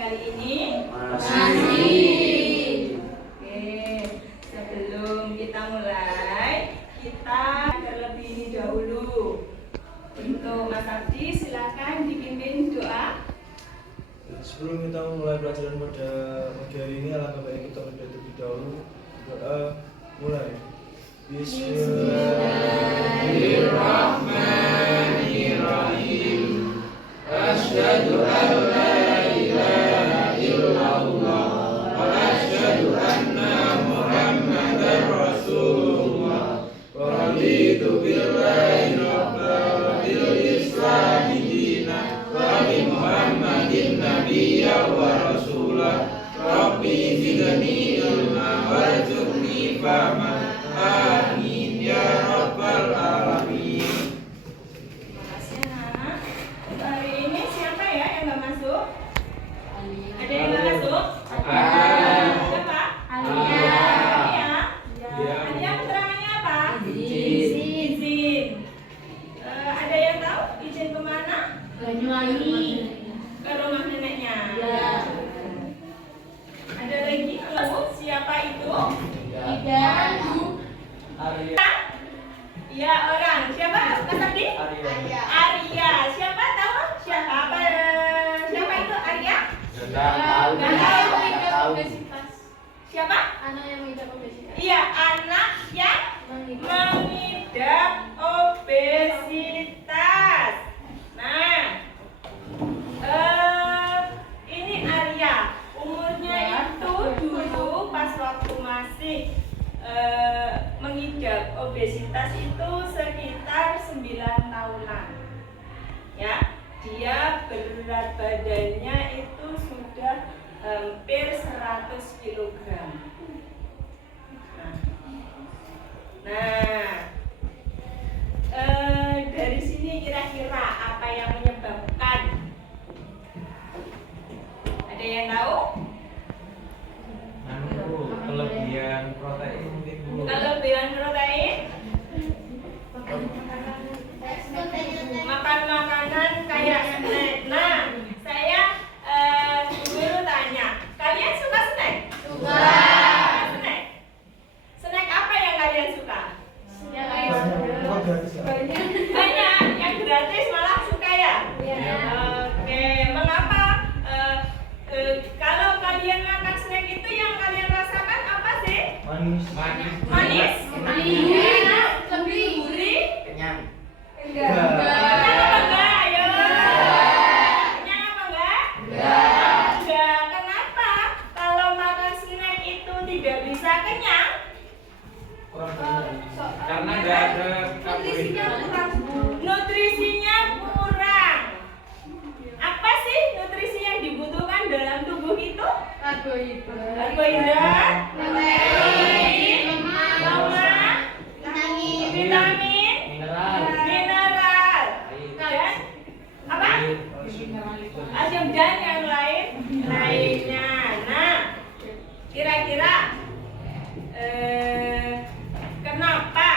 kali ini? Masih. Oke, sebelum kita mulai, kita terlebih dahulu. Untuk Mas Abdi, silakan dipimpin doa. Sebelum kita mulai pelajaran pada pagi hari ini, alangkah baik kita berdoa terlebih dahulu. Doa mulai. Bismillahirrahmanirrahim. Asyhadu an la ilaha illallah wa asyhadu anna Muhammadar Rasulullah. Raditu billahi rabban wa bil islami dinan wa bi Muhammadin nabiyyan wa rasulah. Rabbi zidni ilma warzuqni fahma. Amin ya rabbal alamin. Terima kasih anak. Untuk hari ini siapa ya yang nggak masuk? Ada yang nggak masuk? Ada. Siapa? Alia. Alia. Alia keterangannya apa? Izin. Izin. Ada yang tahu izin kemana? Banyuwangi. Ke rumah neneknya. Ya. Ada lagi tahu siapa itu? Ida. Ya, orang. Siapa? Mas Abdi? Arya. Siapa tahu? Siapa itu Arya? Nggak tahu. Siapa? Anak yang mengidap obesitas. Iya, anak yang mengidap obesitas. Nah, ini Arya. Umurnya itu dulu pas waktu masih mengidap obesitas itu sekitar 9 tahunan. Ya, dia berat badannya itu sudah hampir 100 kg. Nah, dari sini kira-kira apa yang menyebabkan? Ada yang tahu? Kelebihan protein mungkin dulu. Kelebihan protein? Makan makanan kayak snack. Nah, saya dulu tanya, kalian suka snack? Suka. Snack. Snack apa yang kalian suka? Banyak. Yang gratis malah suka ya? Oke, mengapa? Kalau kalian makan snack itu yang kalian rasakan apa sih? Manis. Manis? Lebih gurih? Kenyang. Kenyang apa enggak? Ayo. Kenyang apa enggak? Enggak. Kenapa? Kalau makan snack itu tidak bisa kenyang? Karena nggak ada Nutrisinya kurang. Apa sih nutrisi yang dibutuhkan dalam tubuh itu? Karbohidrat, protein, lemak, vitamin, mineral, dan apa? Kalsium dan yang lainnya. Nah, kira-kira kenapa?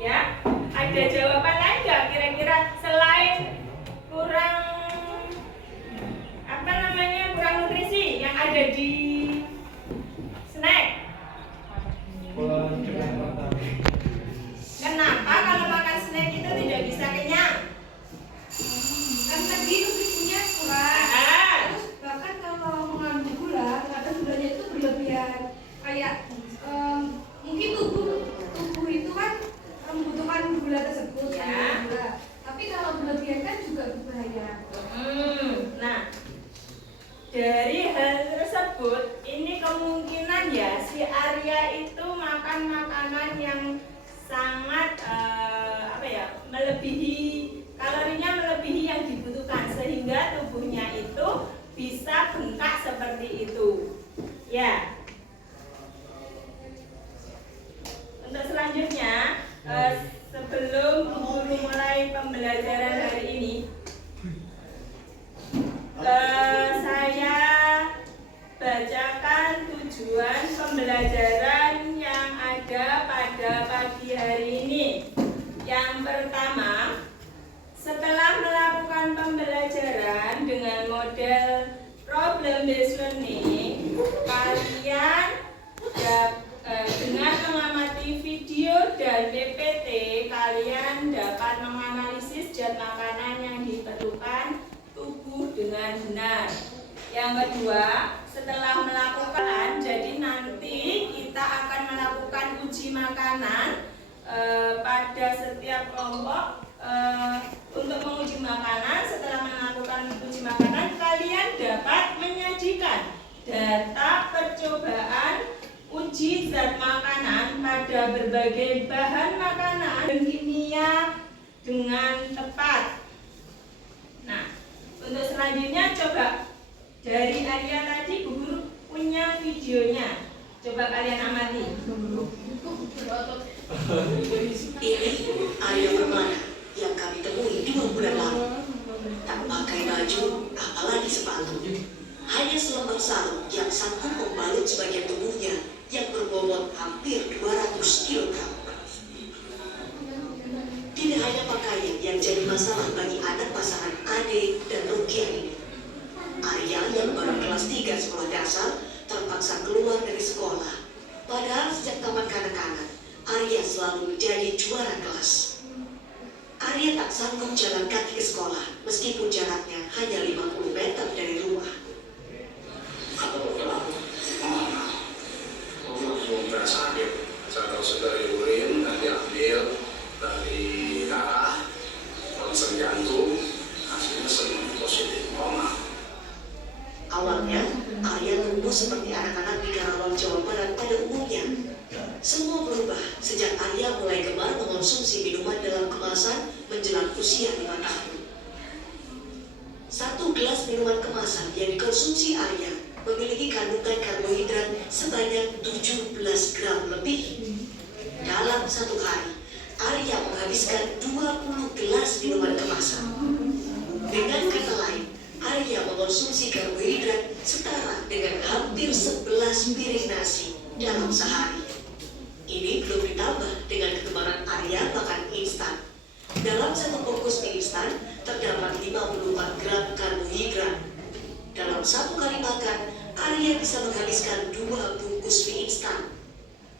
Ya, ada jawaban lain nggak? Kira-kira selain kurang kurang nutrisi yang ada di snack. Kenapa kalau makan snack itu tidak bisa kenyang? Karena dia nutrisinya kurang. Terus bahkan kalau mengandung gula, kadang gulanya itu berlebihan. Kayak mungkin tubuh itu kan membutuhkan gula tersebut, Ya. gula. Tapi kalau berlebihan kan juga berbahaya. Nah, dari hal tersebut, ini kemungkinan ya si Arya itu makan makanan yang sangat melebihi kalorinya, melebihi yang dibutuhkan sehingga tubuhnya itu bisa bengkak seperti itu. Ya. Untuk selanjutnya, sebelum guru mulai pembelajaran hari ini, saya bacakan tujuan pembelajaran yang ada pada pagi hari ini. dengan benar. Yang kedua, setelah melakukan, jadi nanti kita akan melakukan uji makanan pada setiap kelompok. Untuk menguji makanan, setelah melakukan uji makanan, kalian dapat menyajikan data percobaan uji zat makanan pada berbagai bahan makanan dan kimia dengan tepat. Nah, untuk selanjutnya coba dari Arya tadi Bu Guru punya videonya. Coba kalian amati. Ini Arya Permana yang kami temui 2 bulan lalu. Tak pakai baju, apalagi sepatu. Hanya selembar sarung yang sanggup membalut sebagian tubuhnya yang berbobot hampir 200 kg. Tidak hanya pakaian yang jadi masalah bagi anak pasangan Ade dan Rukia ini. Arya yang baru kelas 3 sekolah dasar terpaksa keluar dari sekolah. Padahal sejak taman kanak-kanak, Arya selalu menjadi juara kelas. Arya tak sanggup jalan kaki ke sekolah meskipun jaraknya hanya 50 meter dari rumah. Sudah sakit, saya tahu dari urin dan diambil dari darah, ronsen jantung, hasilnya semua positif koma. Awalnya, Arya tumbuh seperti anak-anak di Karawang, Jawa Barat pada umumnya. Semua berubah sejak Arya mulai gemar mengonsumsi minuman dalam kemasan menjelang usia 5 tahun. 1 gelas minuman kemasan yang dikonsumsi Arya memiliki kandungan karbohidrat sebanyak 17 gram lebih. Dalam 1 hari, Arya menghabiskan 20 gelas minuman kemasan. Dengan kata lain, Arya mengonsumsi karbohidrat setara dengan hampir 11 piring nasi dalam sehari. Ini belum ditambah dengan kegemaran Arya makan instan. Dalam 1 bungkus mie instan terdapat 54 gram karbohidrat. Dalam 1 kali makan, Arya bisa menghabiskan 2 bungkus mie instan.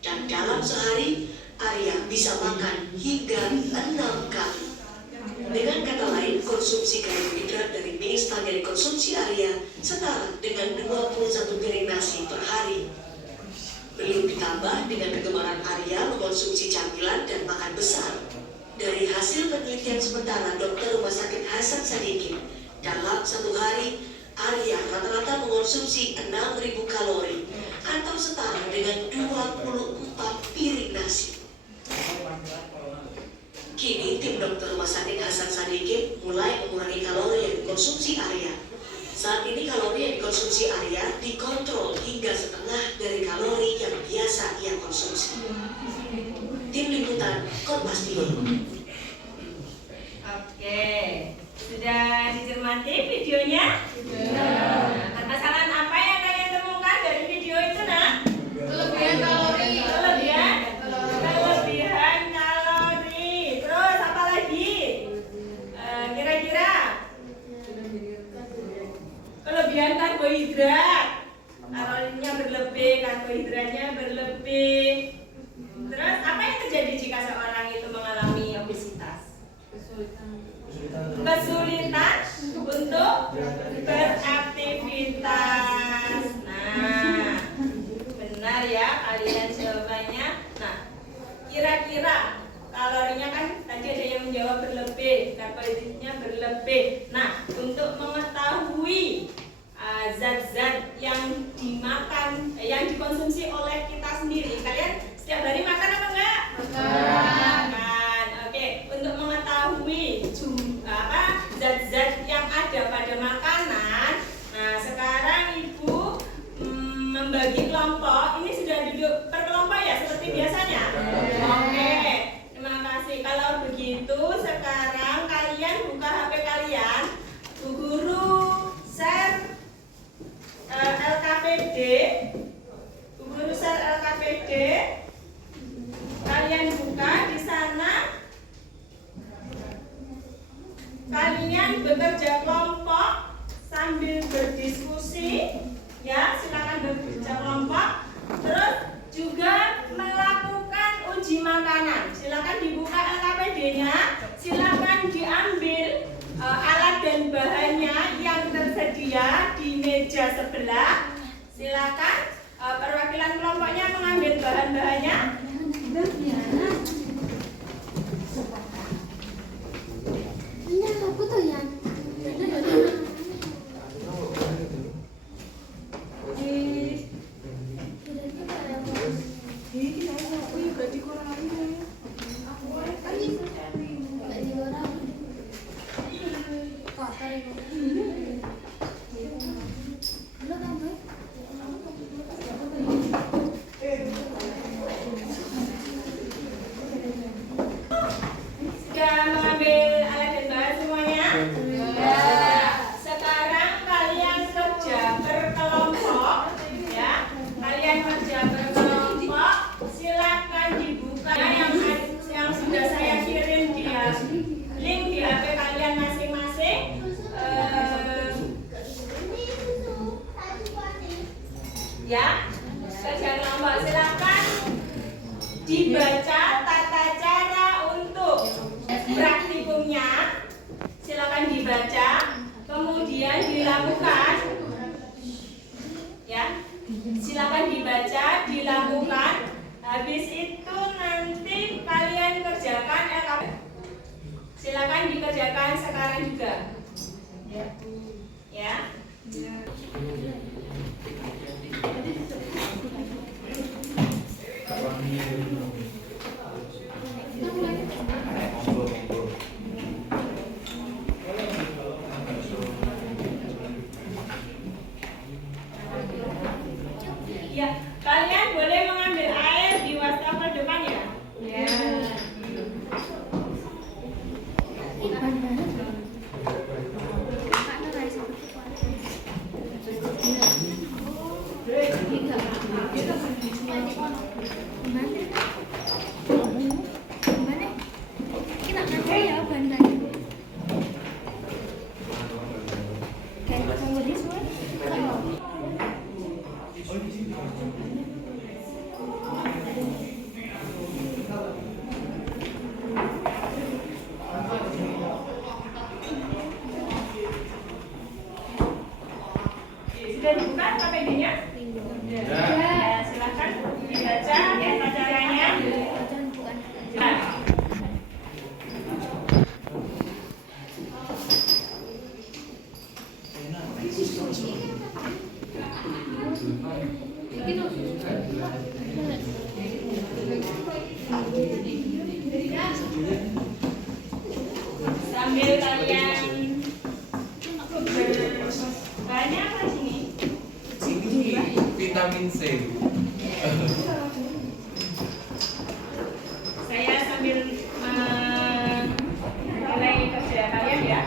Dan dalam sehari, Arya bisa makan hingga 6 kali. Dengan kata lain, konsumsi karbohidrat dari mie instan yang dikonsumsi Arya setara dengan 21 piring nasi per hari. Belum ditambah dengan kegemaran Arya mengonsumsi camilan dan makan besar. Dari hasil penelitian sementara dokter Rumah Sakit Hasan Sadikin, dalam 1 hari, Arya rata-rata mengonsumsi 6.000 kalori atau setara dengan 24 piring nasi. Kini tim dokter Rumah Sakit Hasan Sadikin mulai mengurangi kalori yang dikonsumsi Arya. Saat ini kalori yang dikonsumsi Arya dikontrol hingga setengah dari kalori yang biasa ia konsumsi. Tim Liputan Kompas TV. Oke, sudah dicermati videonya? Nah, permasalahan apa yang kalian temukan dari video itu, nak? Kelebihan kalori. Kelebihan kalori. Terus apa lagi? Kira-kira? Kelebihan karbohidrat. Kalorinya berlebih, karbohidratnya berlebih. Terus apa yang terjadi jika seorang itu mengalami obesitas? Kesulitan untuk beraktivitas. Nah, benar ya kalian jawabannya. Nah, kira-kira kalorinya kan tadi ada yang menjawab berlebih, karbohidratnya berlebih. Nah, untuk mengetahui zat-zat yang dimakan, yang dikonsumsi oleh kita sendiri, kalian setiap hari makan apa enggak? Makan. Oke, untuk mengetahui zat-zat yang ada pada makanan. Nah, sekarang Ibu membagi kelompok. Ini sudah duduk per kelompok ya seperti biasanya? Oke, terima kasih. Kalau begitu sekarang kalian buka HP kalian. Bu Guru share LKPD. Bu Guru share LKPD. Kalian buka di sana. Kalian bekerja kelompok sambil berdiskusi, ya silakan bekerja kelompok. Terus juga melakukan uji makanan. Silakan dibuka LKPD-nya. Silakan diambil alat dan bahannya yang tersedia meja sebelah. Silakan perwakilan kelompoknya mengambil bahan-bahannya. Sudah mengambil alat dan bahan semuanya? Sekarang kalian kerja berkelompok, ya. Kalian kerja berkelompok. Silakan dibuka yang sudah saya kirim di link di HP kalian masing-masing. Ya, kerja kelompok silakan dibaca tata cara untuk praktikumnya. Silakan dibaca, kemudian dilakukan. Ya, silakan dibaca, dilakukan. Habis itu nanti kalian kerjakan LKP. Silakan dikerjakan sekarang juga. Ya. Ya, kalian boleh mengambil air di wastafel depan ya. Sudah dibuka KPD-nya? Ya, silakan dibaca tata caranya. Nah. Sambil kalian banyak apa sini? Vitamin C. Saya sambil mulai kerja kalian ya.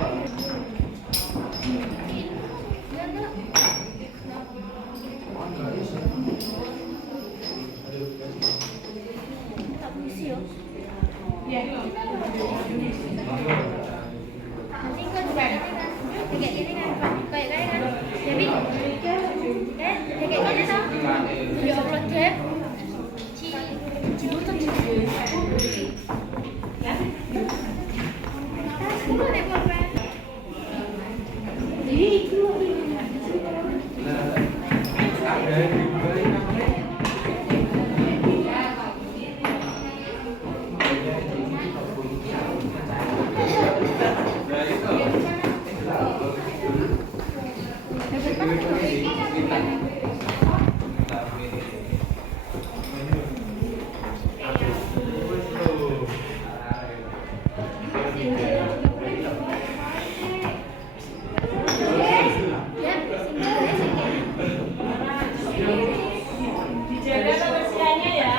Dijaga kebersihannya ya.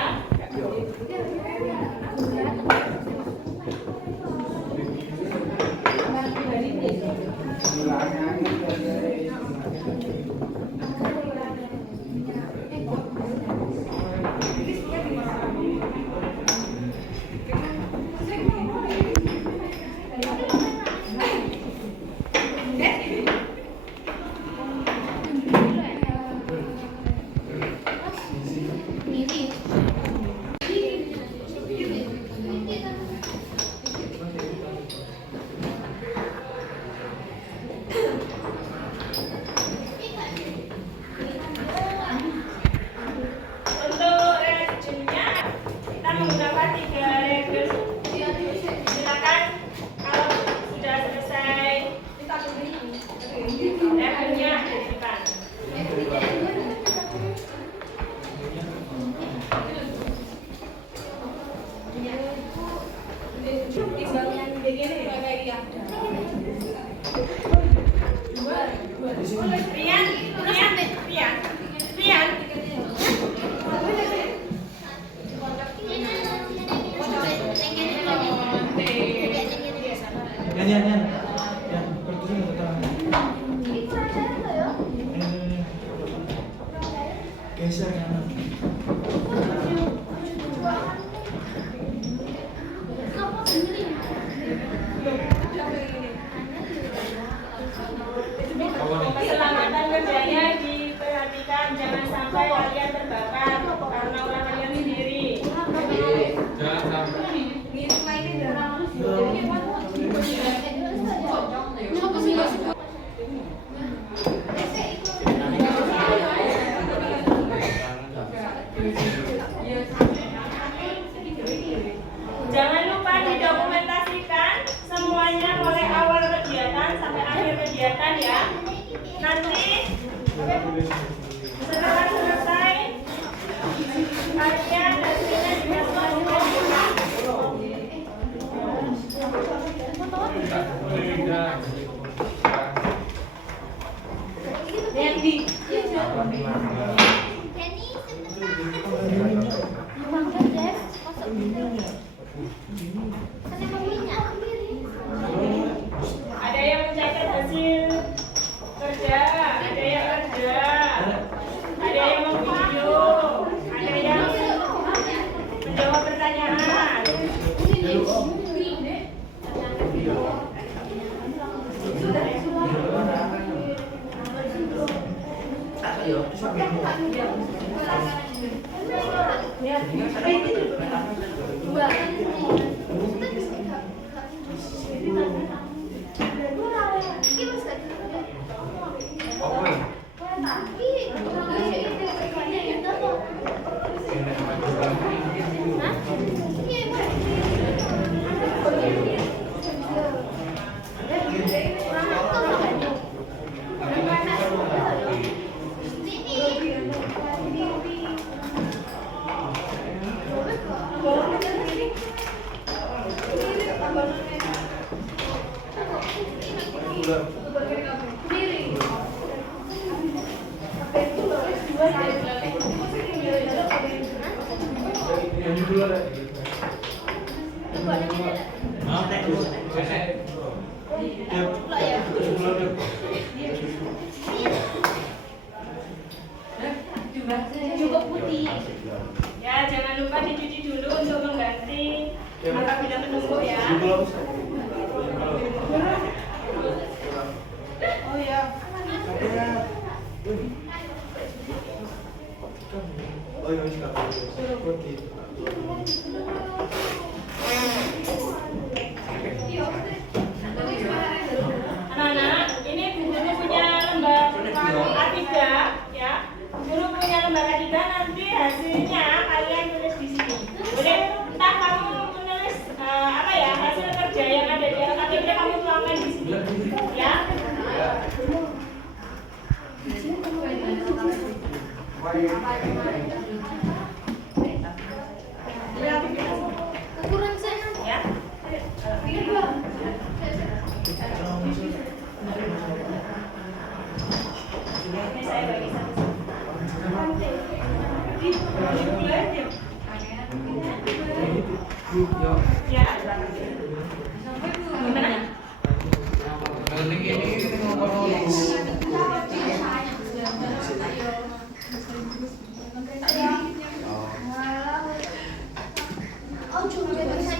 Keselamatan kerjanya diperhatikan, jangan sampai kalian terbakar karena ulah kalian sendiri. Jangan lupa didokumentasikan semuanya mulai awal kegiatan sampai akhir kegiatan ya. Nanti setelah selesai kalian hasilnya juga semuanya dibuka. Ada yang mencatat hasil kerja, ada yang kerja, ada yang memvideo, ada yang menjawab pertanyaan. Ya, jangan lupa dicuci dulu untuk mengganti apabila menumpuk ya. Oh ya. Oh ya, sekarang. Anak-anak, ini guru punya lembar A3 ya. Guru punya lembar A3, nanti hasilnya kalian tulis di sini. Boleh, entah kamu menulis apa ya, hasil kerja yang ada di LKPD kamu tuangkan di sini. Ya. Ukuran saya. Ya. Ini saya bagi satu. Ya. Gimana? Oh, cuma saya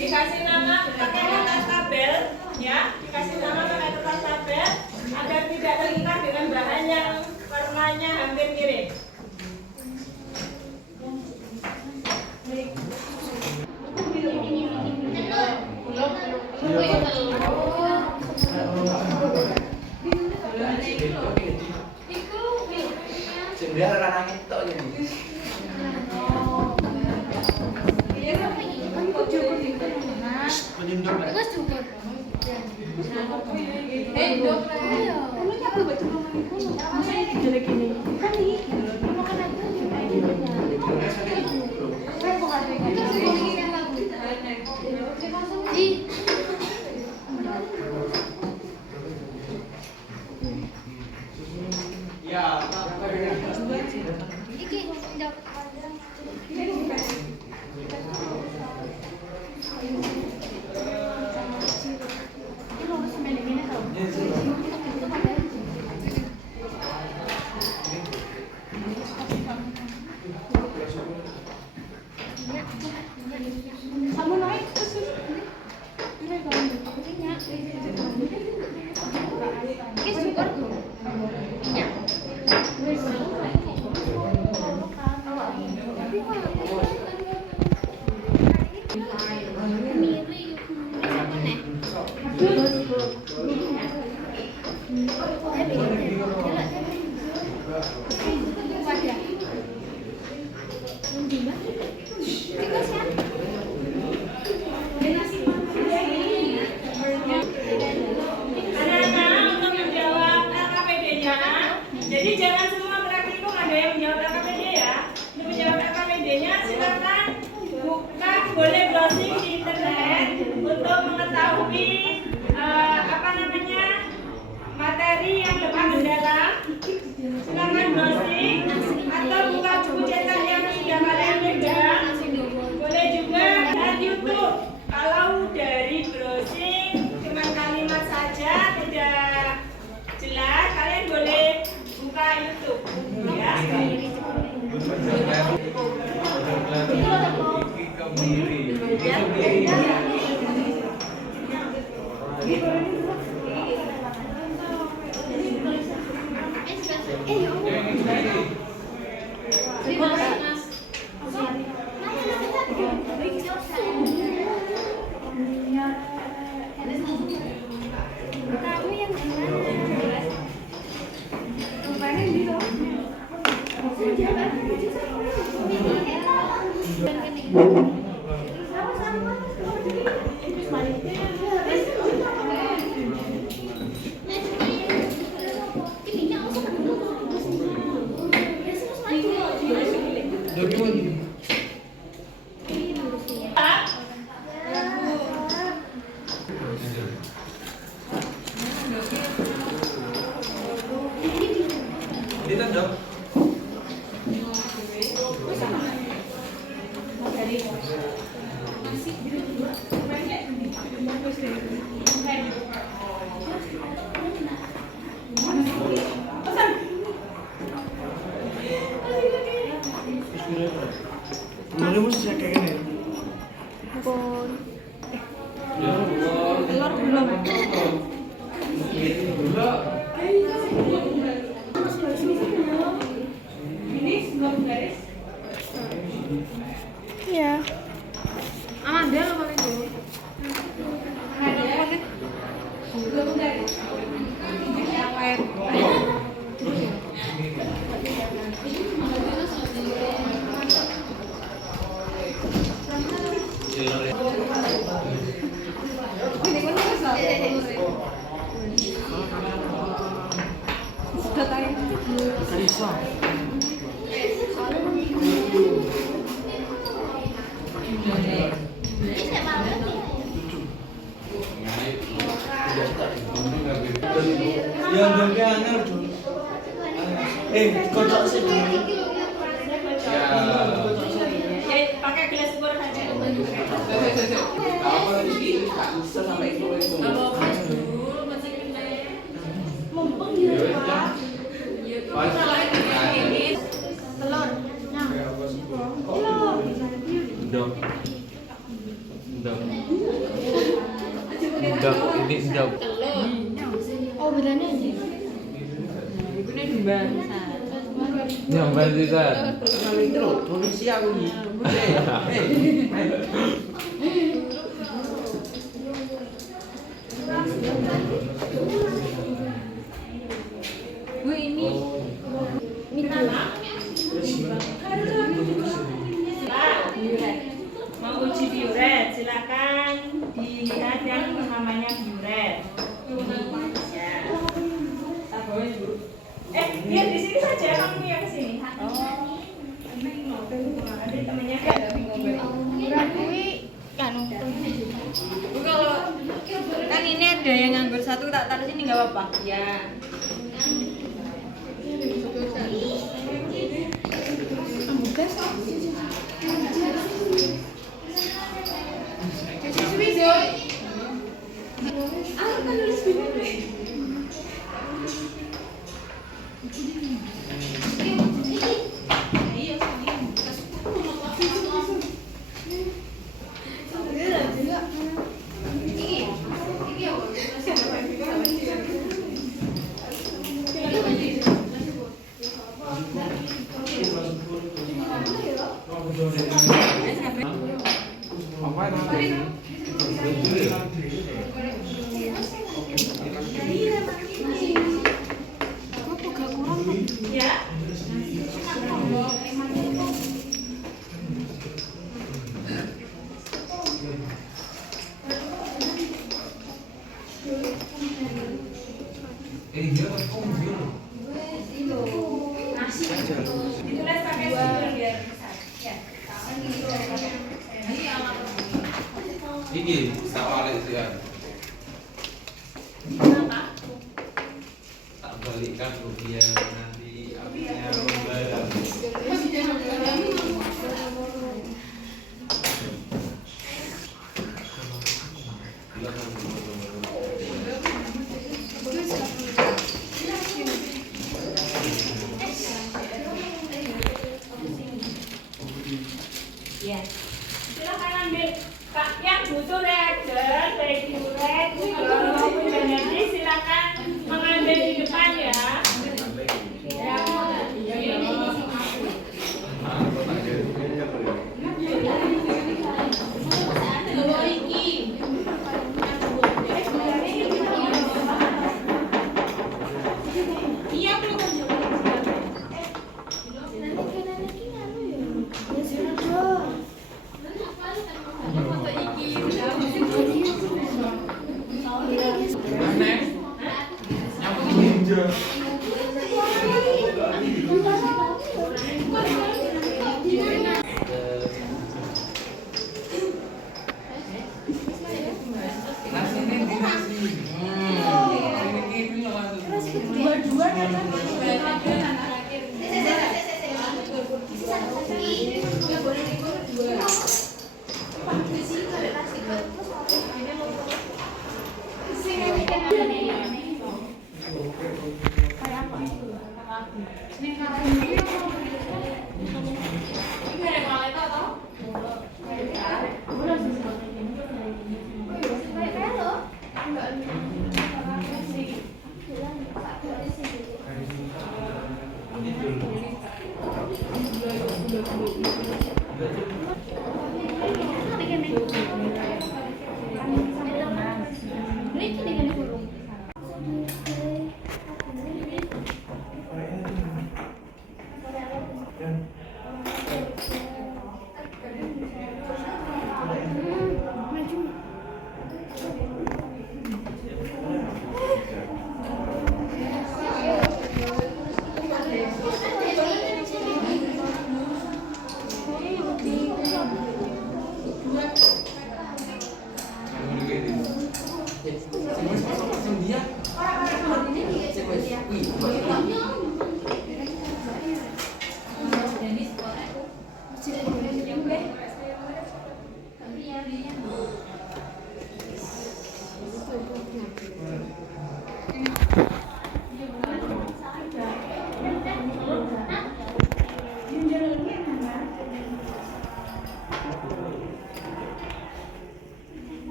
Dikasih nama pakai kertas tabel, ya, dikasih nama pakai kertas tabel agar tidak terikat dengan bahan yang warnanya hampir mirip. Biar orang itu jadi. Jadi jangan semua praktikum ada yang menjawab LKPD ya. Untuk menjawab LKPD-nya silakan buka, boleh browsing di internet untuk mengetahui materi yang lebih mendalam. Silakan browsing atau buka buku cetak yang sudah kalian pegang. Boleh juga lihat YouTube. Kalau dari browsing cuma kalimat saja tidak jelas, kalian boleh buka YouTube ya. Ini Ini mesti kayak gini. Pun. Ya, Telur belum. Ini sebelum garis. Iya. Amanda lo paling dulu. Sebelum garis. Sudah tayang. Kalisa. Yang bangke anyar dong. Kocok sih dulu. Ya, pakai gelas bor saja. Apa lagi? Tak bisa sampai itu. Mumpung di rumah. Telur. Ndok. Ndok ini ndok. Oh, bedanya aja. Yang bantu kan. Kali itu loh, polisi aku nih. Bu ini. Mau uji biuret, silakan dilihat yang namanya biuret. Ya. Biar di sini saja, kamu yang kesini. Ada temannya kan? Bu kalau kan ini ada yang nganggur satu tak taruh sini nggak apa-apa. Ya. Apa namanya? Ya. Ditulis pakai stiker biar bisa. Ya. Ini sama Alex ya. Kenapa? Tak balikan rupiah nanti apinya membara. Ya. Silakan ambil. Pak yang butuh reagen, baik diuret, maupun energi, silakan mengambil di depan ya. Ya.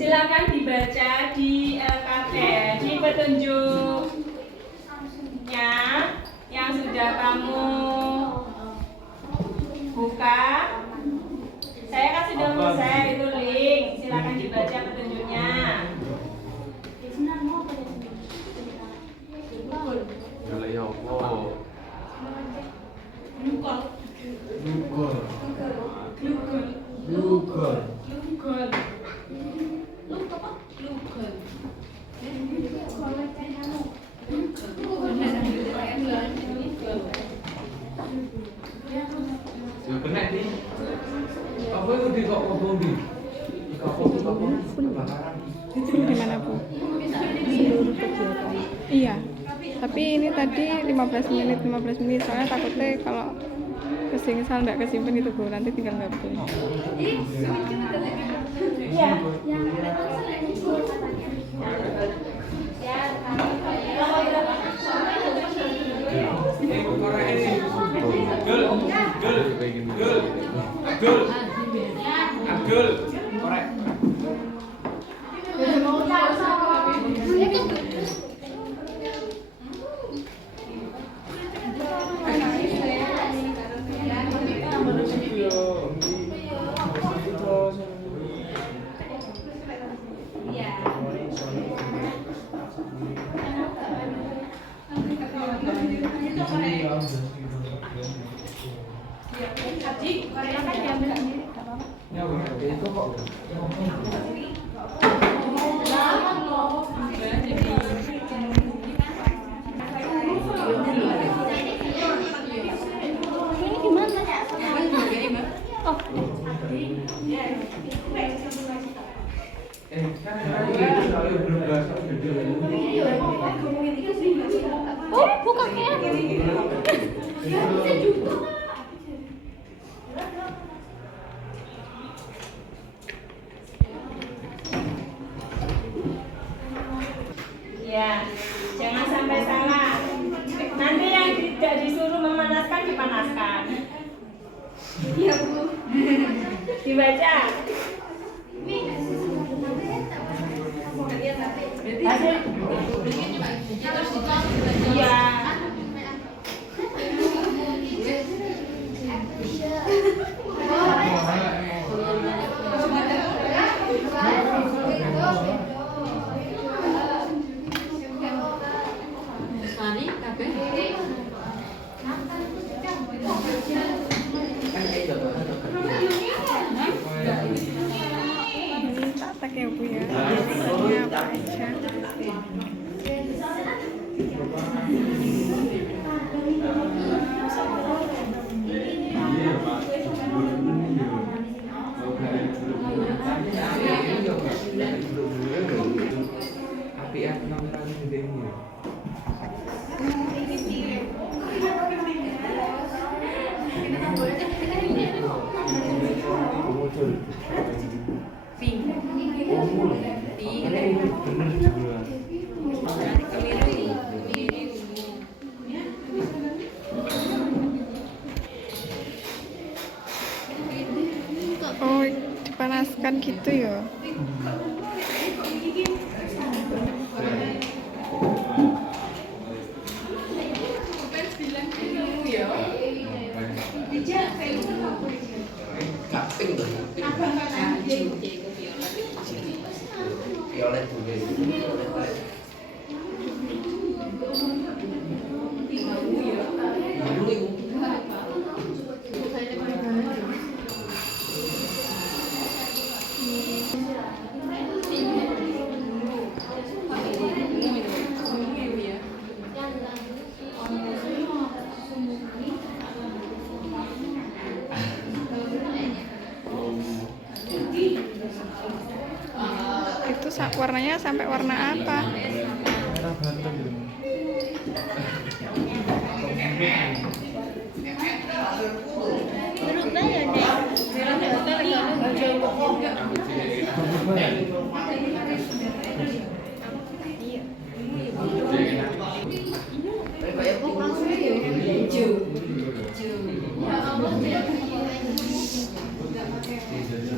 Silakan dibaca di LKPN, di petunjuknya yang sudah kamu buka. Saya kan sudah share itu link, silakan dibaca petunjuknya. Itu di mana, Bu? Seluruh kegiatan. Iya. Tapi ini tadi 15 menit soalnya takutnya kalau misal nggak kesimpan itu, Bu, nanti tinggal gabung. Iya. Oh, bukan ya? Ya, jangan sampai salah. Nanti yang tidak disuruh memanaskan dipanaskan. Iya, Bu. Dibaca. Hasil. Iya. Tak ya, Bu, ya. Pesannya apa aja? Pink. Oh, dipanaskan gitu ya. Kaping tuh. Violet juga. Itu warnanya sampai warna apa? Merah batu gitu. Berubah ya, Dek. Berubah ya?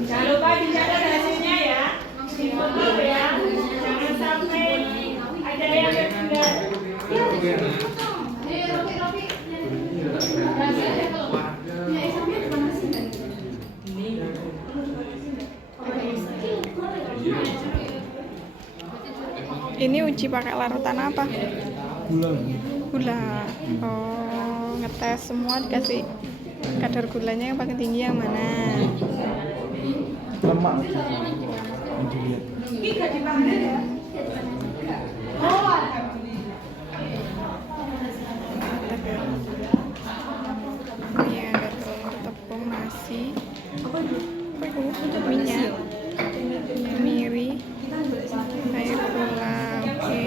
Jangan lupa dicatat hasilnya ya. Difoto ya. Jangan sampai ada yang tertinggal. Ini uji pakai larutan apa? Gula. Gula. Oh, ngetes semua dikasih kadar gulanya yang paling tinggi yang mana? Lemak gitu. Yang dilihat. Ini gak dipanggil ya? Oh, Ini ada telur, tepung, nasi. Apa itu? Minyak, kemiri, air gula. Oke.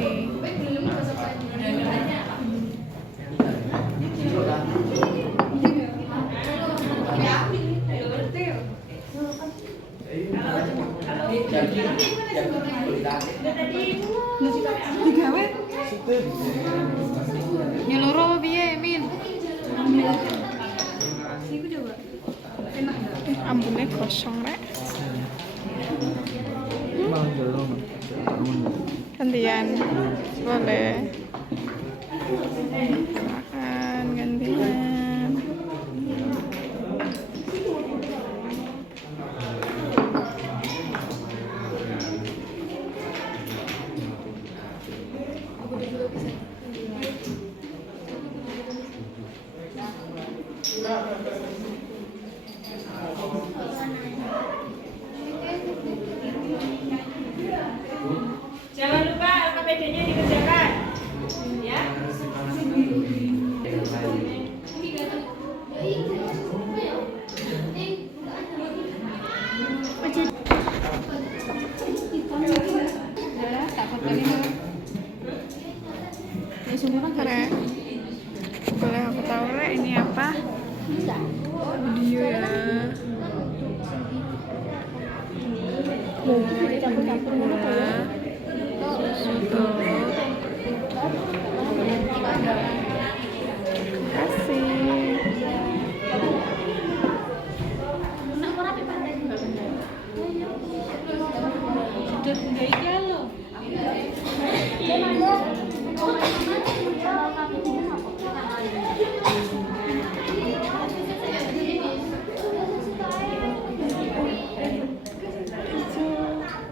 Nyeloro apa piye, Min? Ambune gosong rek. Malah jalan. Gantian. Boleh. Makan gantian. Jangan lupa LKPD-nya dikerjakan. Ya. Rek. Boleh aku tahu rek ini apa? Video ya. Gula, susu telur.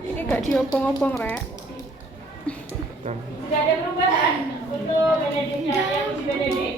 Ini gak diobong-obong rek. Tidak ada perubahan untuk Benediknya yang uji Benedik.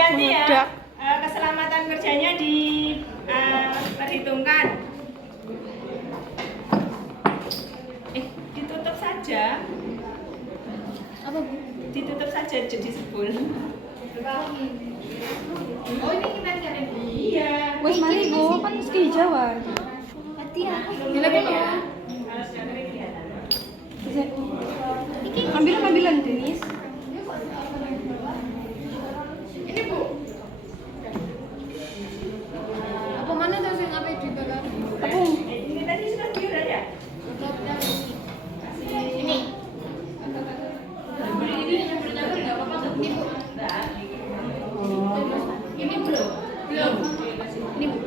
hati-hati ya. Meledak. Keselamatan kerjanya diperhitungkan. Ditutup saja. Apa Bu? Ditutup saja jadi sebul. Oh ini kita cari. Iya. Wes mari Bu, kan mesti dijawab. Latihan. Ya lagi Ya. Kalau sudah kering kelihatan. Ambilan Denis. Ini Bu. Apa mana tuh sing apa dibakar? Apa? Ini tadi sudah biuran ya? Ini. Ini belum. Belum. Ini Bu.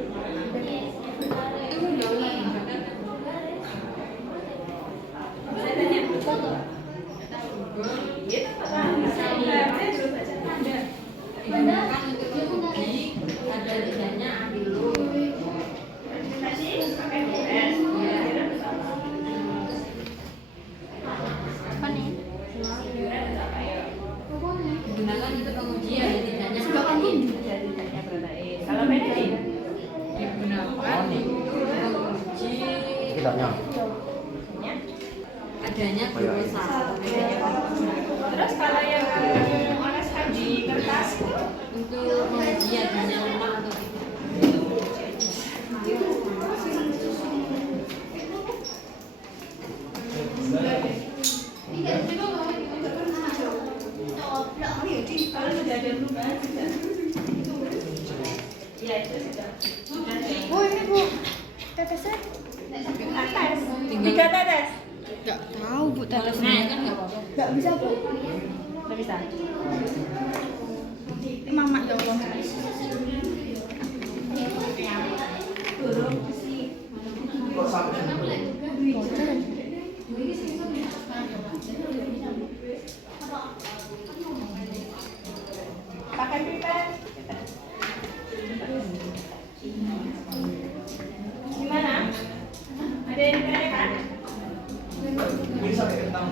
Kalau medis Tidaknya. adanya guru satu terus kalau yang oleskan di kertas itu untuk menguji adanya lemak atau kalau sudah ada perubahan sudah. Iya itu sudah. Oh ini Bu, tetesnya? Atas 3 tetes. Nggak tahu Bu tetesnya. nah kan nggak apa-apa. Nggak bisa Bu. Nggak bisa. Mama ya Allah. Kok sampai Pakai pipet. Gimana? Ada yang ditanyakan? ini sampai kentang.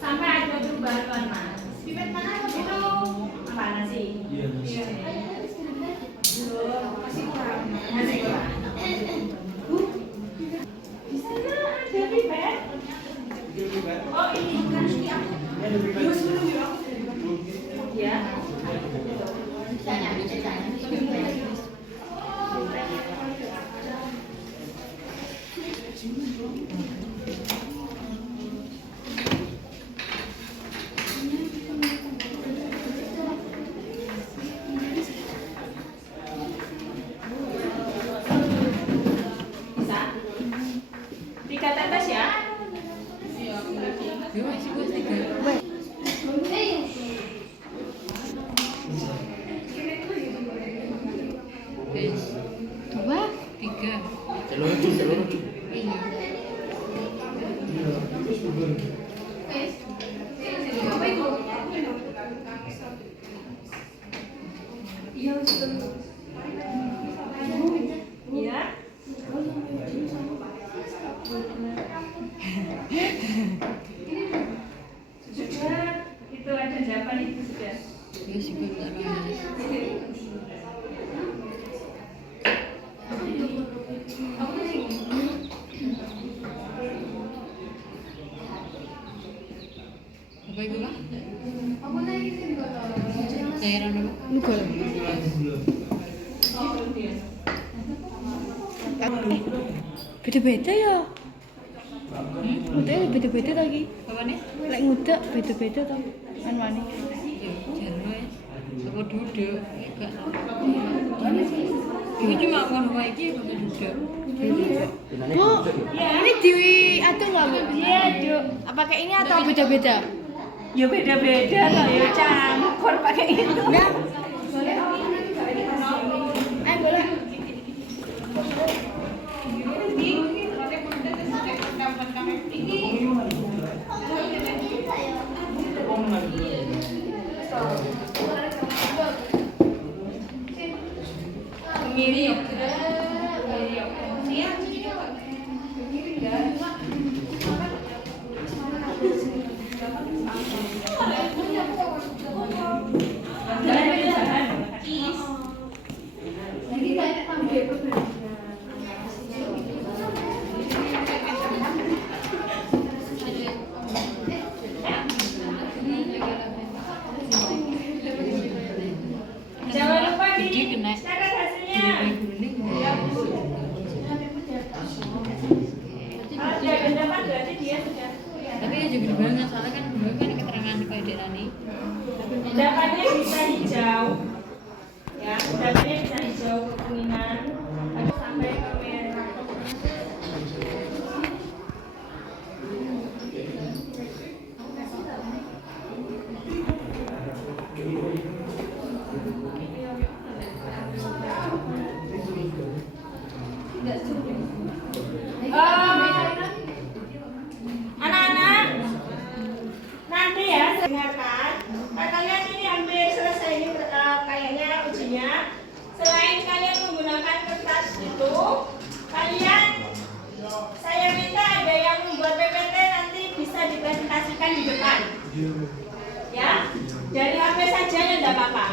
Sampai ada perubahan warna. Pipet mana itu? Apa nasi? Iya, Mas. Masih kurang. Masih kurang. Di sana ada pipet. Oh ini kan Ini ada pipet. ya. Bisa? 3 tetes ya? Dia masih buat 3. Guys, 2. 3. Seluruh. Iya. Iya. Sudah, itu ada jawaban itu sudah. Dia sih gue nggak nangis. Apa itu Pak? Cairan apa? Enggak. Beda-beda ya. Ngudek beda-beda lagi. Apa nih? Lek ngudek beda-beda toh. Anu ane. Ya, jangan wes. Apa duduk? Enggak. Ini cuma warna iki kok duduk. Bu, ini diatur nggak Bu? Iya, Duk. Apa kayak ini atau beda-beda? Ya beda-beda loh ya campur pakai itu. Enggak. Boleh. Kemiri yuk. Jangan banget soalnya kan keterangan kayak Derani. Endapannya bisa hijau, ya. Endapannya bisa hijau kekuningan, tapi sampai ke merah. Anak-anak, nanti ya dengarkan. Kalian ini hampir selesai ini kayaknya ujinya. Selain kalian menggunakan kertas itu, kalian saya minta ada yang membuat PPT nanti bisa dipresentasikan di depan. Ya, dari HP saja ya tidak apa-apa.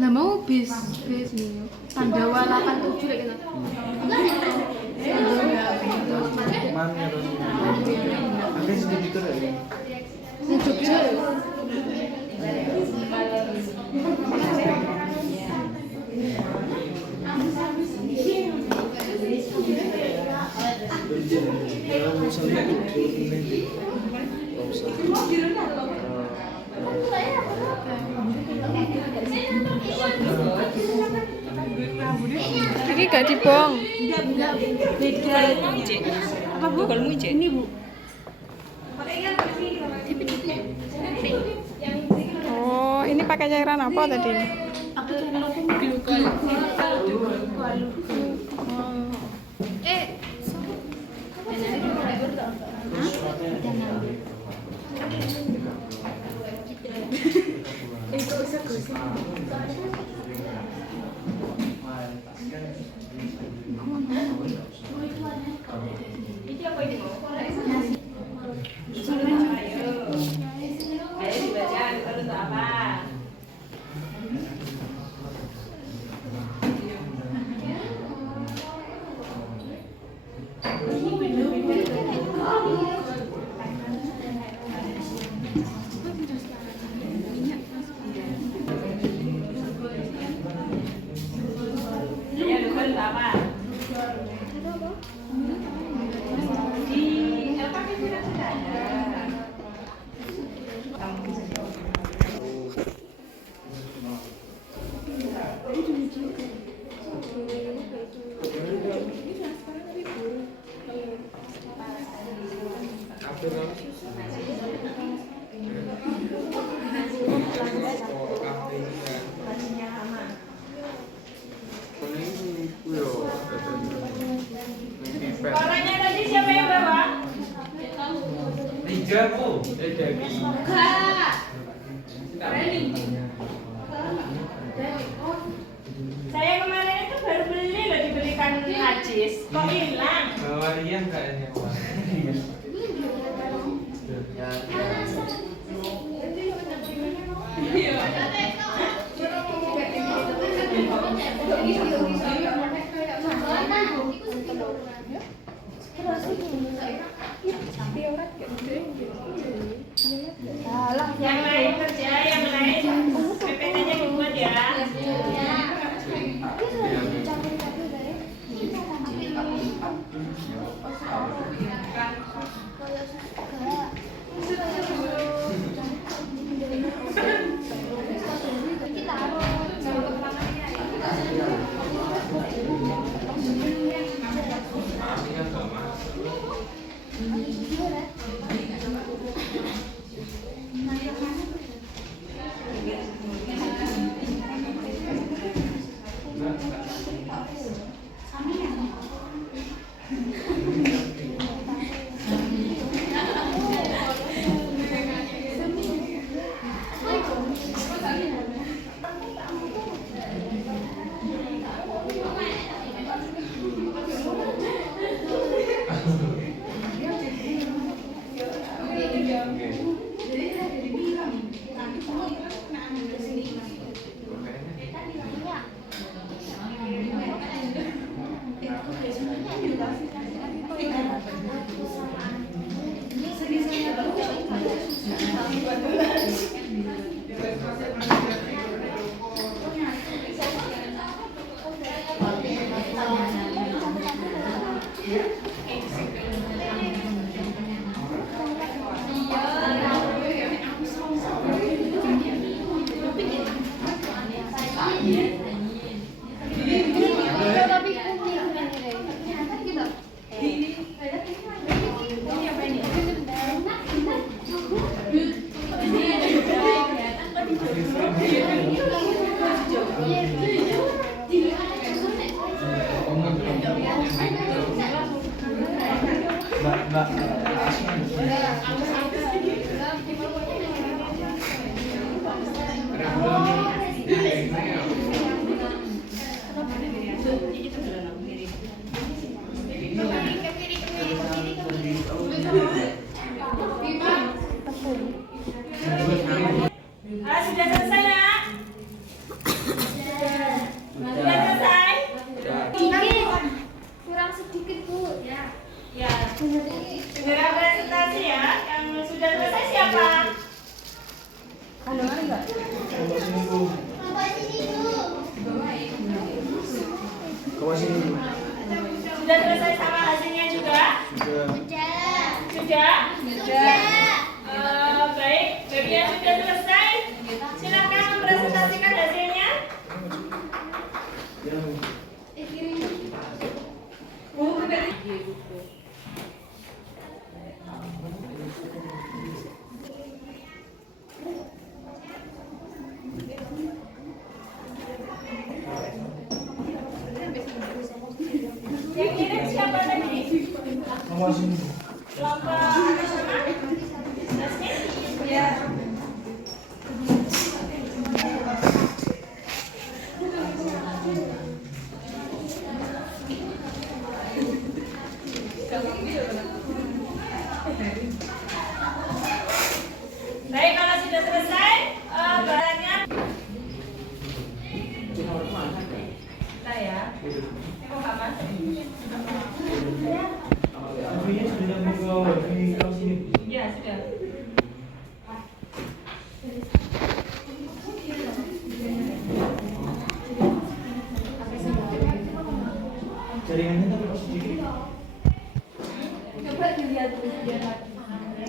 Nah mau bis nih Pandawa 87 lagi gitu. Mana terus? Ada sedikit ya. Nah Jogja. Ini gak dibong. Apa bu? Kalau mau ini bu. Oh, ini pakai cairan apa tadi? Ini apa ini mau? Ayo dibaca, itu untuk apa? Ya, itu untuk apa? Orangnya tadi siapa yang bawa? Tiga bu. Saya kemarin itu baru beli loh, dibelikan Ajis. Kok hilang? Bawarian kayaknya. Yang lain kerja, yang lain PPT-nya dibuat ya. Sudah selesai nak? Sudah selesai? Kurang sedikit Bu ya. Ya. Segera presentasi ya. Yang sudah selesai siapa? Sama sini Bu. Sama sini Bu. Sudah selesai sama hasilnya juga? Sudah? Baik, bagi yang sudah selesai, silakan mempresentasikan hasilnya. Yang kirim siapa tadi? Sama sini Bu. Kelompok apa sama? Jasmine? Ya. Baik, kalau sudah selesai, bahannya kita ya. Kok nggak masuk? Akhirnya sudah mau di kelas ini. Ya, sudah. Jaringannya tapi kok sedikit. Coba dilihat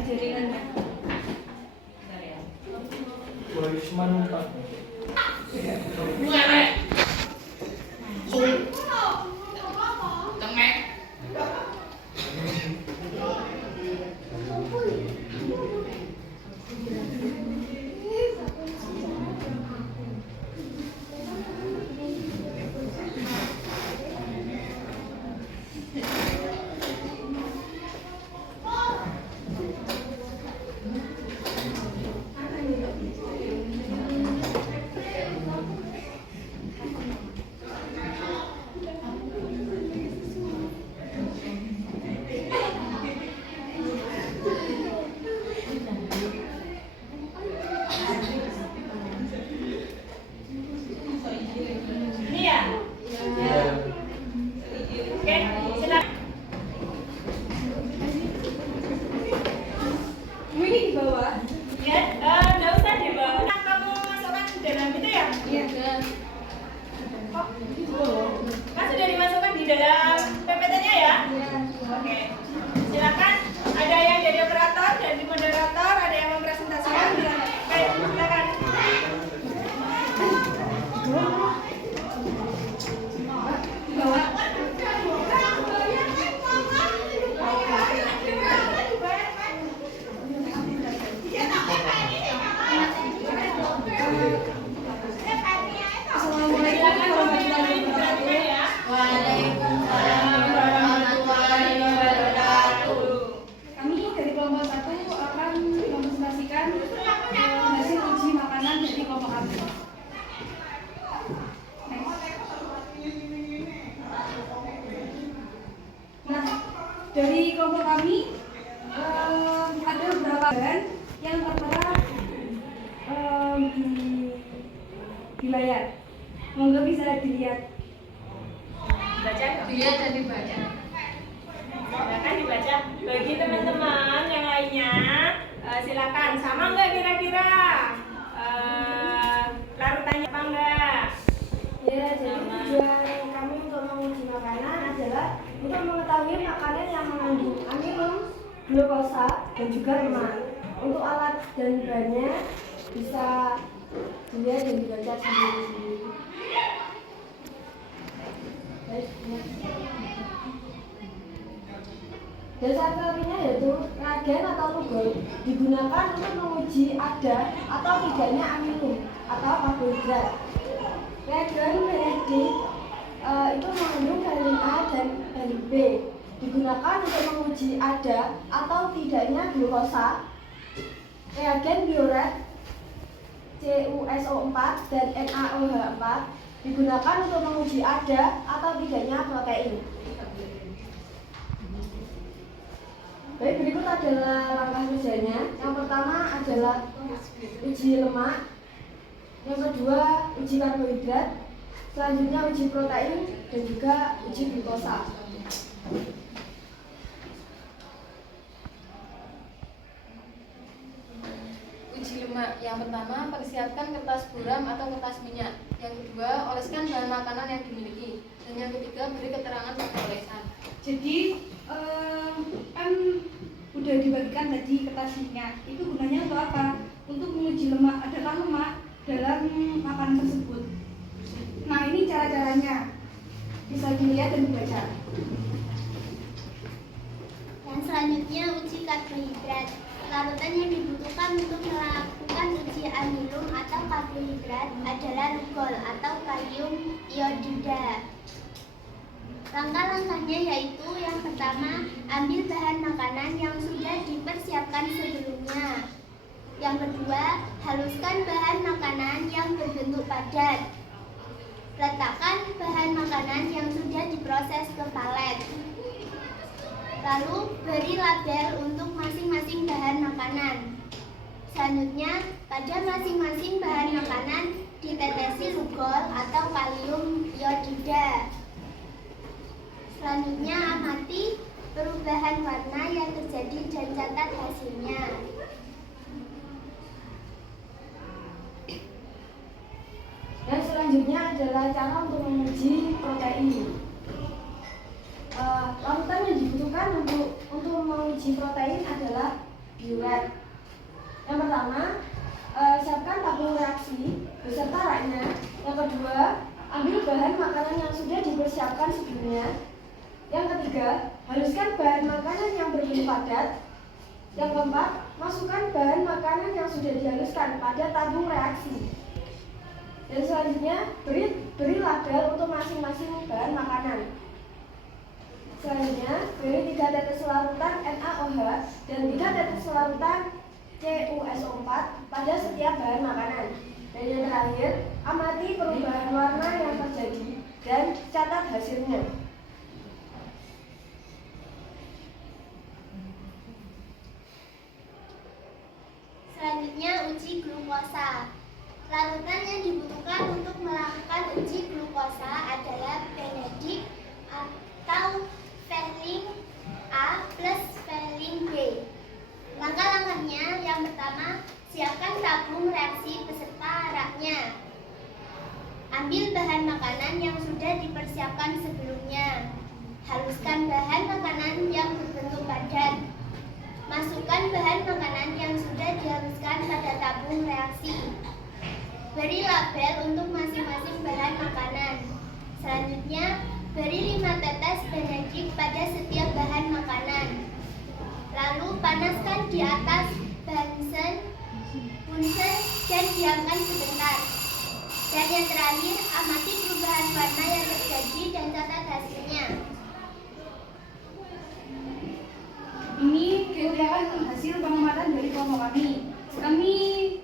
jaringannya. Bentar ya. Boleh semangat Pak. Ini ya? Oke, silakan. Ini di bawah. Ya, nggak usah deh, Bang. Kamu masukkan ke dalam itu ya? Iya. Kan sudah dimasukkan di dalam PPT-nya ya? Oke. Silakan. Ada yang jadi operator, jadi moderator, ada yang mempresentasikan. Baik, silakan. layar. Monggo bisa dilihat. Baca dong. Dilihat dan dibaca. Silakan dibaca. Bagi teman-teman yang lainnya, silakan. Sama nggak kira-kira? Larutannya apa enggak? Ya, jadi tujuan kami untuk menguji makanan adalah untuk mengetahui makanan yang mengandung amilum, glukosa, dan juga lemak. Untuk alat dan bahannya bisa dilihat dan dibaca sendiri-sendiri. Dasar teorinya yaitu reagen atau lugol digunakan untuk menguji ada atau tidaknya amilum atau karbohidrat. Reagen Benedict itu mengandung valin A dan valin B, digunakan untuk menguji ada atau tidaknya glukosa. Reagen Biuret CuSO4 dan NaOH4 digunakan untuk menguji ada atau tidaknya protein. Baik, berikut adalah langkah kerjanya. Yang pertama adalah uji lemak, yang kedua uji karbohidrat, selanjutnya uji protein, dan juga uji glukosa. Uji lemak. Yang pertama, persiapkan kertas buram atau kertas minyak. Yang kedua, oleskan bahan makanan yang dimiliki. Dan yang ketiga, beri keterangan pada olesan. Jadi kan udah dibagikan tadi kertas minyak. Itu gunanya untuk apa? Untuk menguji lemak. Adakah lemak dalam makanan tersebut? Nah, ini cara-caranya. Bisa dilihat dan dibaca. Yang selanjutnya uji karbohidrat. Larutan yang dibutuhkan untuk melakukan uji amilum atau karbohidrat adalah lugol atau kalium iodida. Langkah-langkahnya yaitu yang pertama, ambil bahan makanan yang sudah dipersiapkan sebelumnya. Yang kedua, haluskan bahan makanan yang berbentuk padat. Letakkan bahan makanan yang sudah diproses ke palet. Lalu beri label untuk masing-masing bahan makanan. Selanjutnya, pada masing-masing bahan makanan ditetesi lugol atau kalium iodida. Selanjutnya, amati perubahan warna yang terjadi dan catat hasilnya. Dan selanjutnya adalah cara untuk menguji protein. Larutan yang dibutuhkan untuk menguji protein adalah biuret. Yang pertama, siapkan tabung reaksi beserta raknya. Yang kedua, ambil bahan makanan yang sudah dipersiapkan sebelumnya. Yang ketiga, haluskan bahan makanan yang berbentuk padat. Yang keempat, masukkan bahan makanan yang sudah dihaluskan pada tabung reaksi. Dan selanjutnya, beri label untuk masing-masing bahan makanan. Selanjutnya, beri 3 tetes larutan NaOH dan 3 tetes larutan CuSO4 pada setiap bahan makanan. Dan yang terakhir, amati perubahan warna yang terjadi dan catat hasilnya. Selanjutnya, uji glukosa. Larutan yang dibutuhkan untuk melakukan uji glukosa adalah Benedict atau valin A plus valin B. Langkah-langkahnya, yang pertama, siapkan tabung reaksi beserta raknya. Ambil bahan makanan yang sudah dipersiapkan sebelumnya. Haluskan bahan makanan yang berbentuk padat. Masukkan bahan makanan yang sudah dihaluskan pada tabung reaksi. Beri label untuk masing-masing bahan makanan. Selanjutnya, beri 5 tetes Benedict pada setiap bahan makanan. Lalu panaskan di atas bunsen dan diamkan sebentar. Dan yang terakhir, amati perubahan warna yang terjadi dan catat hasilnya. Ini merupakan hasil pengamatan dari kelompok kami. Kami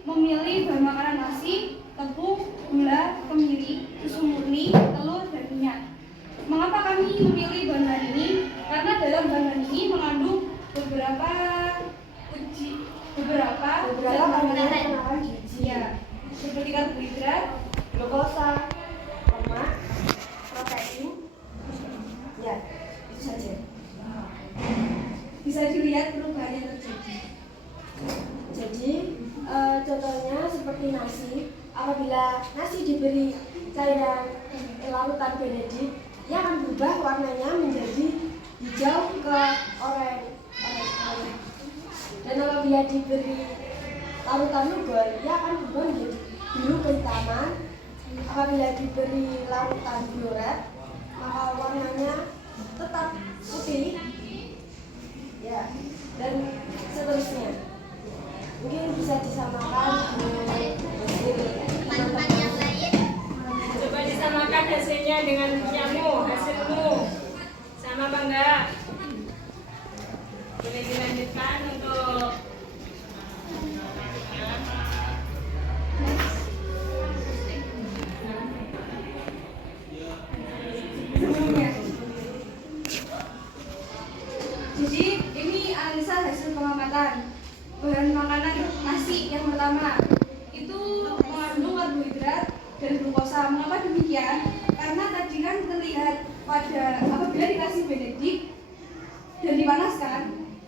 memilih bahan makanan nasi, tepung, gula, kemiri, susu murni, telur, dan minyak. Mengapa kami memilih bahan-bahan ini? Karena dalam bahan-bahan ini mengandung beberapa kandungan gizi, ya, seperti karbohidrat, glukosa, lemak, protein. Ya, itu saja. Bisa dilihat perubahan yang terjadi. Jadi contohnya seperti nasi. Apabila nasi diberi cairan larutan Benedict, ia akan berubah warnanya menjadi hijau ke oranye. Dan apabila diberi larutan Lugol, ia akan berubah menjadi biru kehitaman. Apabila diberi larutan Bioret, maka warnanya tetap putih. Ya, dan seterusnya. Mungkin bisa disamakan dengan teman-teman yang lain. Coba disamakan hasilnya dengan punyamu, hasilmu. Sama apa enggak? Boleh dilanjutkan untuk sebelumnya. Jadi ini analisa hasil pengamatan. Bahan makanan nasi yang pertama itu mengandung karbohidrat dan glukosa. Mengapa demikian? Karena tadi kan terlihat pada apabila dikasih Benedict dan dipanaskan,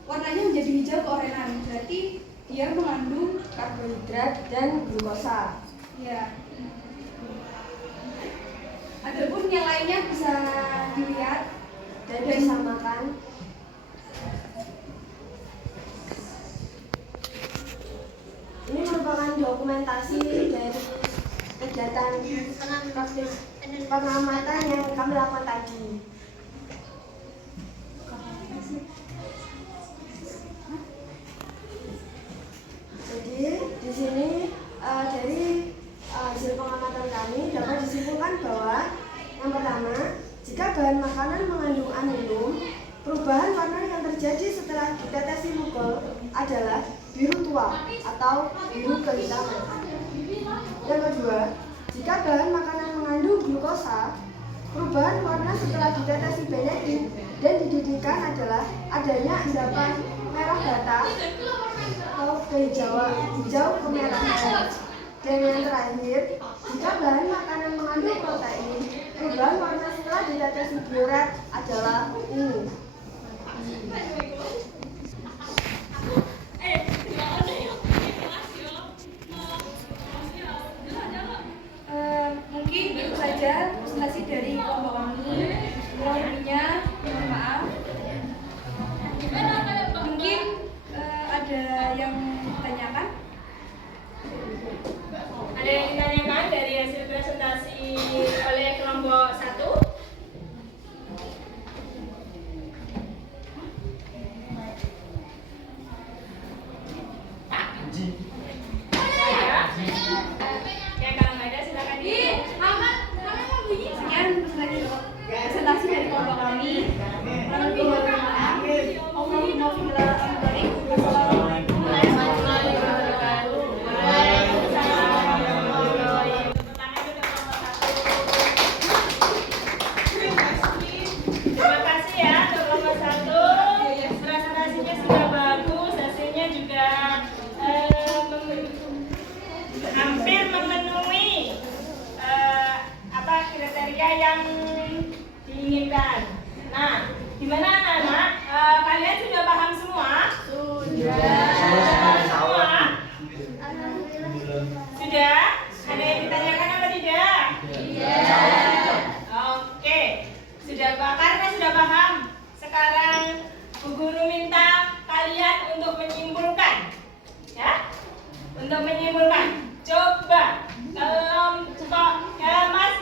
warnanya menjadi hijau keorenan. Berarti dia mengandung karbohidrat dan glukosa. Ya. Adapun yang lainnya bisa dilihat dan disamakan. Ini merupakan dokumentasi dari kegiatan praktis pengamatan yang kami lakukan tadi. Jadi di sini dari hasil pengamatan kami dapat disimpulkan bahwa yang pertama, jika bahan makanan mengandung amilum, perubahan warna yang terjadi setelah ditetesi Lugol adalah biru tua atau biru kehitaman. Yang kedua, jika bahan makanan mengandung glukosa, perubahan warna setelah ditetesi Benedict dan dididihkan adalah adanya endapan merah bata atau hijau kemerahan. Dan yang terakhir, jika bahan makanan mengandung protein, perubahan warna setelah ditetesi Bioret adalah ungu. Mungkin itu saja presentasi dari kelompok kami. Kurang lebihnya mohon maaf. Mungkin ada yang ditanyakan? ada yang ditanyakan dari hasil presentasi oleh kelompok 1? Ya kalau nggak ada silakan. Sekian presentasi dari kelompok kami. Terima kasih ya untuk kelompok 1. Presentasinya sudah bagus, hasilnya juga hampir memenuhi kriteria yang diinginkan. Nah, gimana anak-anak? Kalian sudah paham semua? Semua? Sudah? Ada yang ditanyakan apa tidak? Oke, sudah karena sudah paham. Sekarang Bu Guru minta kalian untuk menyimpulkan, ya? Untuk menyimpulkan. Coba kelompok Mas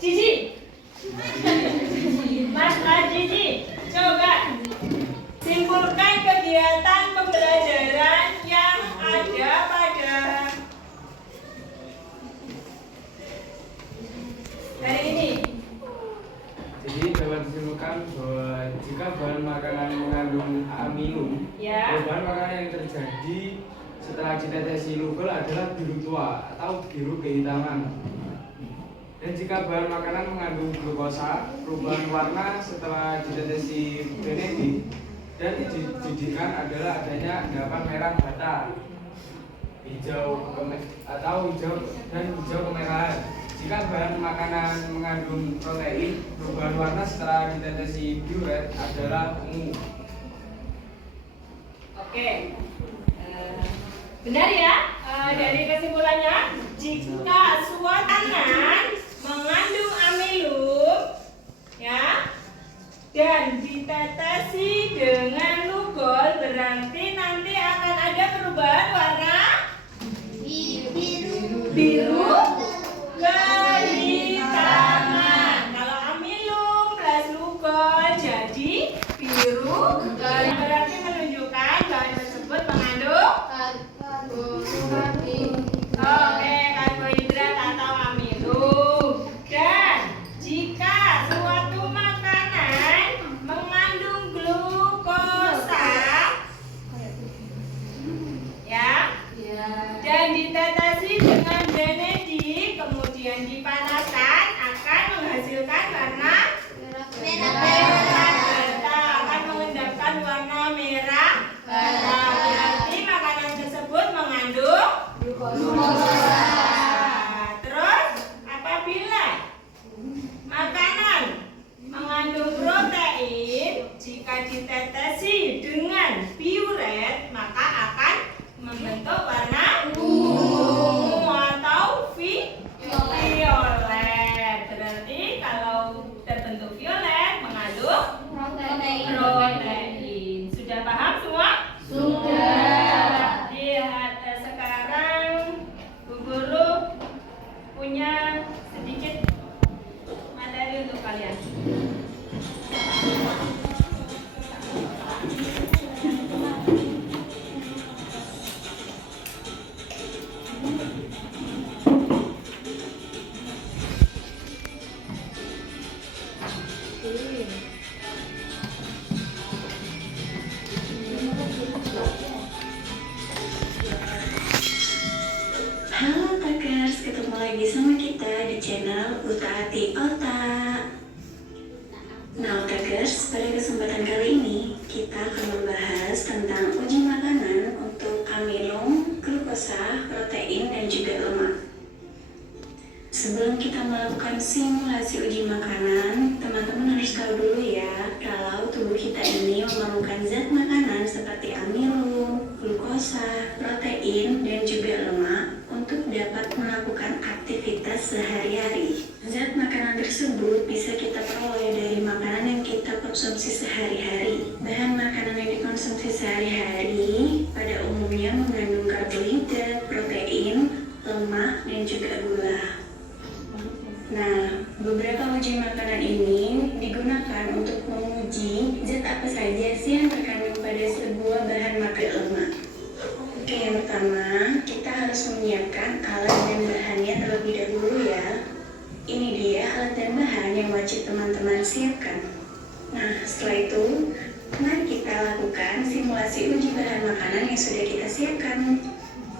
Jiji, Mas Jiji, coba simpulkan kegiatan pembelajaran yang ada pada hari ini. Jadi dapat disimpulkan bahwa jika bahan makanan mengandung amilum, Ya. perubahan makanan yang terjadi setelah ditetesi Lugol adalah biru tua atau biru kehitaman. Dan jika bahan makanan mengandung glukosa, perubahan warna setelah ditetesi Benedict dan dididihkan adalah adanya endapan merah bata, atau hijau kemerahan. Jika bahan makanan mengandung protein, perubahan warna setelah ditetesi biuret adalah ungu. Oke, benar ya. Dari kesimpulannya, jika suatu makanan mengandung amilum, ya, dan ditetesi dengan lugol, berarti nanti akan ada perubahan warna biru kehitaman. Kalau amilum plus lugol jadi biru, berarti menunjukkan bahan tersebut mengandung karbohidrat atau amilum. Dan jika suatu makanan mengandung glukosa, ya, dan ditetesi dengan benedik, kemudian dipanaskan, akan menghasilkan warna merah bata, akan mengendapkan warna merah bata. Berarti makanan tersebut mengandung glukosa. Terus apabila makanan mengandung protein, jika ditetesi dengan biuret, maka akan membentuk warna ungu atau violet. Berarti kalau terbentuk violet mengandung protein. Sudah paham semua? Sudah. Lihat sekarang Bu Guru punya sedikit materi untuk kalian. Halo Takers, ketemu lagi sama kita di channel Utaati Otak. Nah Takers, pada kesempatan kali ini kita akan membahas tentang uji makanan untuk amilum, glukosa, protein, dan juga lemak. Sebelum kita melakukan simulasi uji makanan, teman-teman harus tahu dulu ya kalau tubuh kita ini memerlukan zat makanan seperti amilum, glukosa, protein, dan juga lemak untuk dapat melakukan aktivitas sehari-hari. Zat makanan tersebut bisa kita peroleh dari makanan yang kita konsumsi sehari-hari. Bahan makanan yang dikonsumsi sehari-hari pada umumnya mengandung karbohidrat, protein, lemak, dan juga gula. Nah, beberapa uji makanan ini digunakan untuk menguji zat apa saja sih yang terkandung pada sebuah bahan makanan lemak. Oke, yang pertama, kita harus menyiapkan alat dan bahannya terlebih dahulu ya. Ini dia alat dan bahan yang wajib teman-teman siapkan. Nah, setelah itu, mari kita lakukan simulasi uji bahan makanan yang sudah kita siapkan.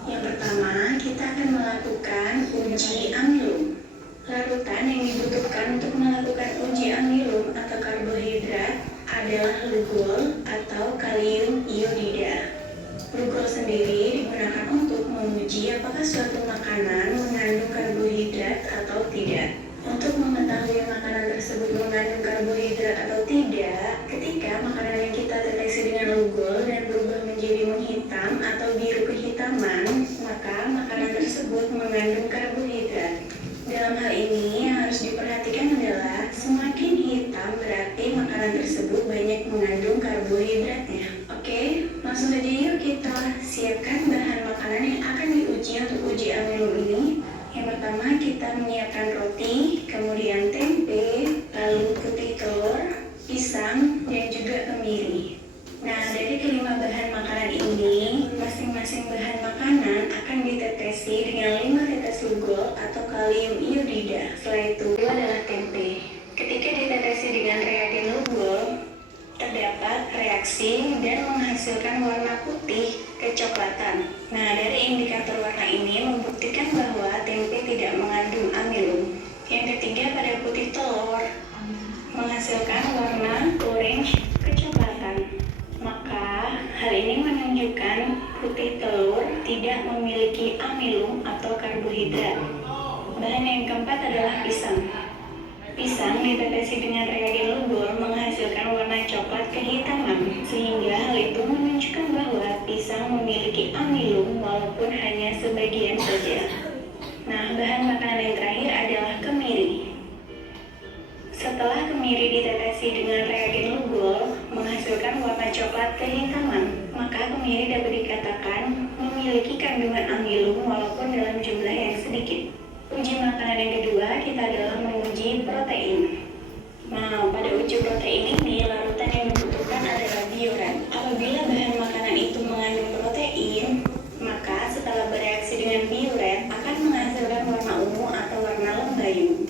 Yang pertama, kita akan melakukan uji amilum. Larutan yang dibutuhkan untuk melakukan uji amilum atau karbohidrat adalah lugol atau kalium iodida. Lugol sendiri digunakan untuk menguji apakah suatu makanan mengandung karbohidrat atau tidak. Untuk mengetahui makanan tersebut mengandung karbohidrat atau tidak, ketika makanan yang kita deteksi dengan lugol dan berubah menjadi menghitam atau biru kehitaman, maka makanan tersebut mengandung karbohidrat. Dalam hal ini yang harus diperhatikan adalah semakin hitam berarti makanan tersebut banyak mengandung karbohidratnya. Oke, langsung saja yuk kita siapkan bahan makanan yang akan diuji untuk uji amilum ini. Yang pertama kita menyiapkan roti, kemudian tempe, lalu putih telur, pisang, dan juga kemiri. Nah, dari kelima bahan makanan ini, masing-masing bahan makanan akan ditetesi dengan 5 tetes lugol atau kalium iodida. Setelah itu adalah tempe. Ketika ditetesi dengan reagen lugol, terdapat reaksi dan menghasilkan warna putih kecoklatan. Nah, dari indikator warna ini membuktikan bahwa tempe tidak mengandung amilum. Yang ketiga pada putih telur, menghasilkan warna orange kecoklatan. Maka hal ini menunjukkan putih telur tidak memiliki amilum atau karbohidrat. Bahan yang keempat adalah pisang. Pisang ditetesi dengan reagen Lugol menghasilkan warna coklat kehitaman, sehingga hal itu menunjukkan bahwa pisang memiliki amilum walaupun hanya sebagian saja. Nah, bahan makanan yang terakhir adalah kemiri. Setelah kemiri ditetesi dengan reagen Lugol menghasilkan warna coklat kehitaman, maka kemiri dapat dikatakan memiliki kandungan amilum walaupun dalam jumlah yang sedikit. Uji makanan yang kedua kita adalah menguji protein. Nah, pada uji protein ini larutan yang dibutuhkan adalah biorat. Apabila bahan makanan itu mengandung protein, maka setelah bereaksi dengan biorat akan menghasilkan warna ungu atau warna lembayung.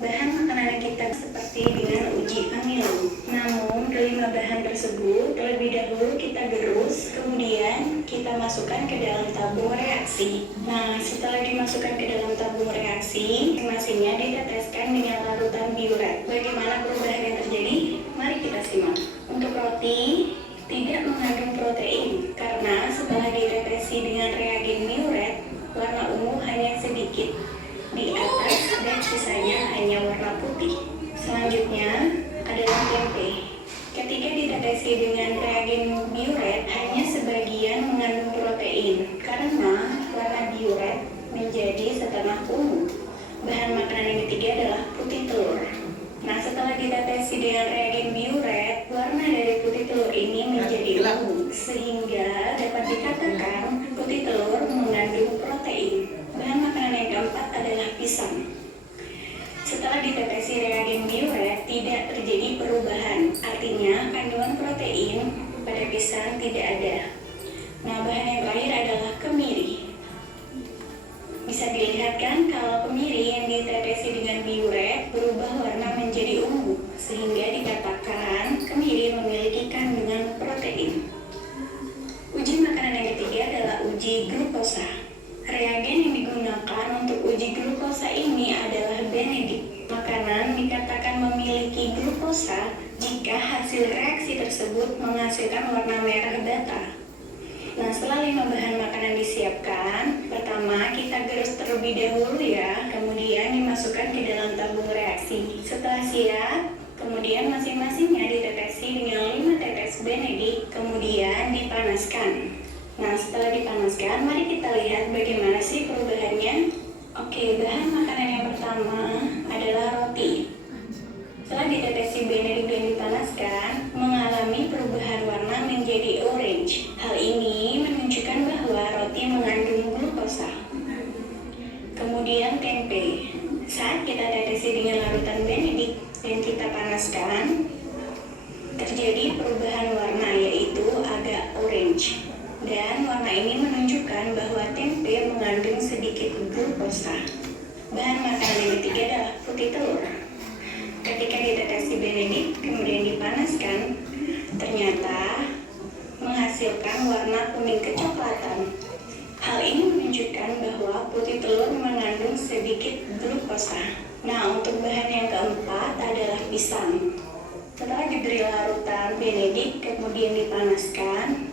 Bahan makanan kita seperti dengan uji amilum. Namun, kelima bahan tersebut terlebih dahulu kita gerus, kemudian kita masukkan ke dalam tabung reaksi. Nah, setelah dimasukkan ke dalam tabung reaksi, masing-masingnya diteteskan dengan larutan biorat. Bagaimana perubahan yang terjadi? Mari kita simak. Untuk roti, tidak mengandung protein, karena setelah ditetesi dengan reagen biorat, warna ungu hanya sedikit di atas dan sisanya hanya warna putih. Selanjutnya adalah tempe. Ketika ditetesi dengan reagen biorat, hanya sebagian mengandung protein karena warna biorat menjadi setengah ungu. Bahan makanan yang ketiga adalah putih telur. Nah, setelah ditetesi dengan reagen biorat, warna dari putih telur ini menjadi ungu, sehingga dapat dikatakan putih telur mengandung protein. Bahan makanan yang keempat adalah pisang. Setelah ditetesi reagen biorat, tidak terjadi perubahan, artinya kandungan protein pada pisang tidak ada. Nah, bahan yang terakhir adalah kemiri. Bisa dilihat kan kalau kemiri yang ditetesi dengan biorat berubah warna menjadi ungu, sehingga dikatakan kemiri memiliki kandungan protein. Uji makanan yang ketiga adalah uji glukosa. Reagen yang digunakan untuk uji glukosa ini adalah Benedict. Makanan dikatakan memiliki glukosa jika hasil reaksi tersebut menghasilkan warna merah bata. Nah, setelah 5 bahan makanan disiapkan, pertama kita gerus terlebih dahulu ya, kemudian dimasukkan ke dalam tabung reaksi. Setelah siap, kemudian masing-masingnya ditetesi dengan 5 tetes Benedict, kemudian dipanaskan. Nah, setelah dipanaskan, mari kita lihat bagaimana sih perubahannya. Oke, bahan makanan yang pertama adalah roti. Setelah ditetesi Benedict dan dipanaskan, mengalami perubahan warna menjadi orange. Hal ini menunjukkan bahwa roti mengandung glukosa. Kemudian tempe. Saat kita tetesi dengan larutan Benedict dan kita panaskan, terjadi perubahan warna yaitu agak orange. Dan warna ini menunjukkan bahwa tempe mengandung sedikit glukosa. Bahan makanan yang ketiga adalah putih telur. Ketika ditetesi Benedict kemudian dipanaskan, ternyata menghasilkan warna kuning kecoklatan. Hal ini menunjukkan bahwa putih telur mengandung sedikit glukosa. Nah, untuk bahan yang keempat adalah pisang. Setelah diberi larutan Benedict kemudian dipanaskan,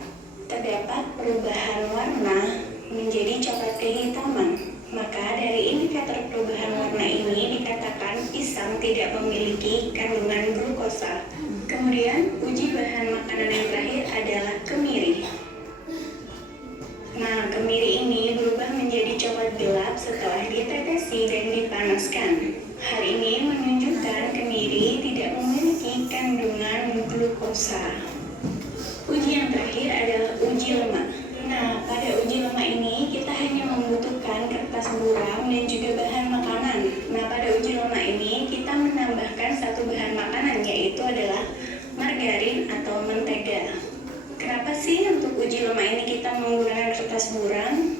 terdapat perubahan warna menjadi coklat kehitaman. Maka dari indikator perubahan warna ini dikatakan pisang tidak memiliki kandungan glukosa. Kemudian uji bahan makanan yang terakhir adalah kemiri. Nah, kemiri ini berubah menjadi coklat gelap setelah ditetesi dan dipanaskan. Hal ini menunjukkan kemiri tidak memiliki kandungan glukosa. Uji yang terakhir adalah uji lemak. Nah, pada uji lemak ini kita hanya membutuhkan kertas buram dan juga bahan makanan. Nah, pada uji lemak ini kita menambahkan satu bahan makanan yaitu adalah margarin atau mentega. Kenapa sih untuk uji lemak ini kita menggunakan kertas buram?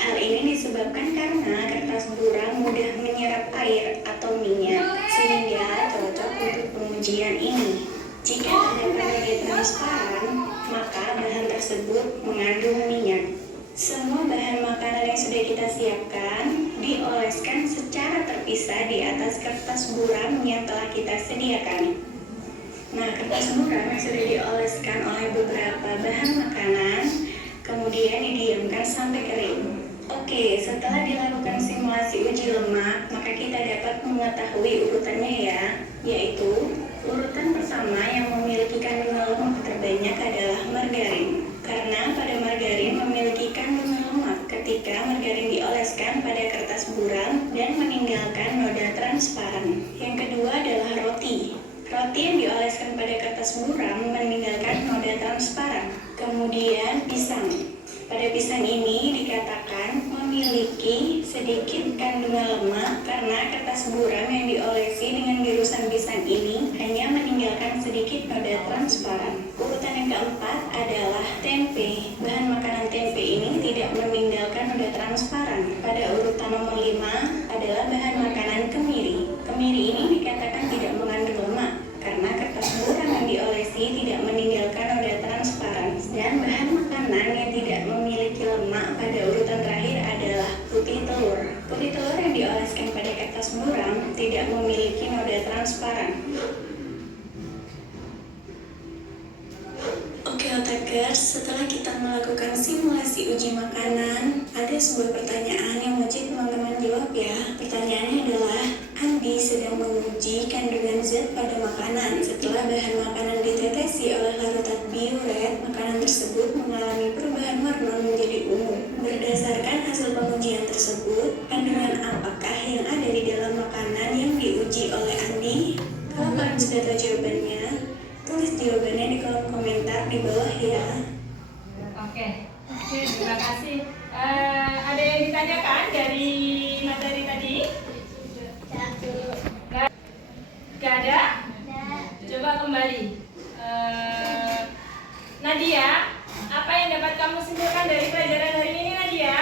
Hal ini disebabkan karena kertas buram mudah menyerap air atau minyak sehingga cocok untuk pengujian ini. Jika terdapat media transparan, maka bahan tersebut mengandung minyak. Semua bahan makanan yang sudah kita siapkan dioleskan secara terpisah di atas kertas buram yang telah kita sediakan. Nah, kertas buram yang sudah dioleskan oleh beberapa bahan makanan kemudian didiamkan sampai kering. Oke, setelah dilakukan simulasi uji lemak, maka kita dapat mengetahui urutannya ya, yaitu urutan pertama yang memiliki kandungan lemak terbanyak adalah margarin. Karena pada margarin memiliki kandungan lemak ketika margarin dioleskan pada kertas buram dan meninggalkan noda transparan. Yang kedua adalah roti. Roti yang dioleskan pada kertas buram meninggalkan noda transparan. Kemudian pisang. Pada pisang ini dikatakan memiliki sedikit kandungan lemak karena kertas buram yang diolesi dengan birusan pisang ini hanya meninggalkan sedikit noda transparan. Urutan yang keempat adalah tempe. Bahan makanan tempe ini tidak meninggalkan noda transparan. Pada urutan nomor 5 adalah bahan makanan kemiri. Kemiri ini dikatakan tidak mengandung lemak karena kertas buram yang diolesi tidak meninggalkan noda transparan. Dan bahan makanan yang tidak memiliki lemak pada urutan terakhir adalah putih telur. Putih telur yang dioleskan pada kertas buram tidak memiliki noda transparan. Oke Otakers, setelah kita melakukan simulasi uji makanan, ada sebuah pertanyaan yang wajib teman-teman jawab ya. Pertanyaannya adalah, Andi sedang menguji kandungan zat pada makanan. Setelah bahan makanan ditetesi oleh larutan bioret, makanan tersebut mengalami perubahan warna menjadi ungu. Berdasarkan hasil pengujian tersebut, kandungan apakah yang ada di dalam makanan yang diuji oleh Andi? Kalau kalian sudah tahu jawabannya, tulis jawabannya di kolom komentar di bawah ya. Oke, terima kasih. Ada yang ditanyakan dari materi tadi? Gak ada? Coba kembali. Nadia, apa yang dapat kamu simpulkan dari pelajaran hari ini, Nadia?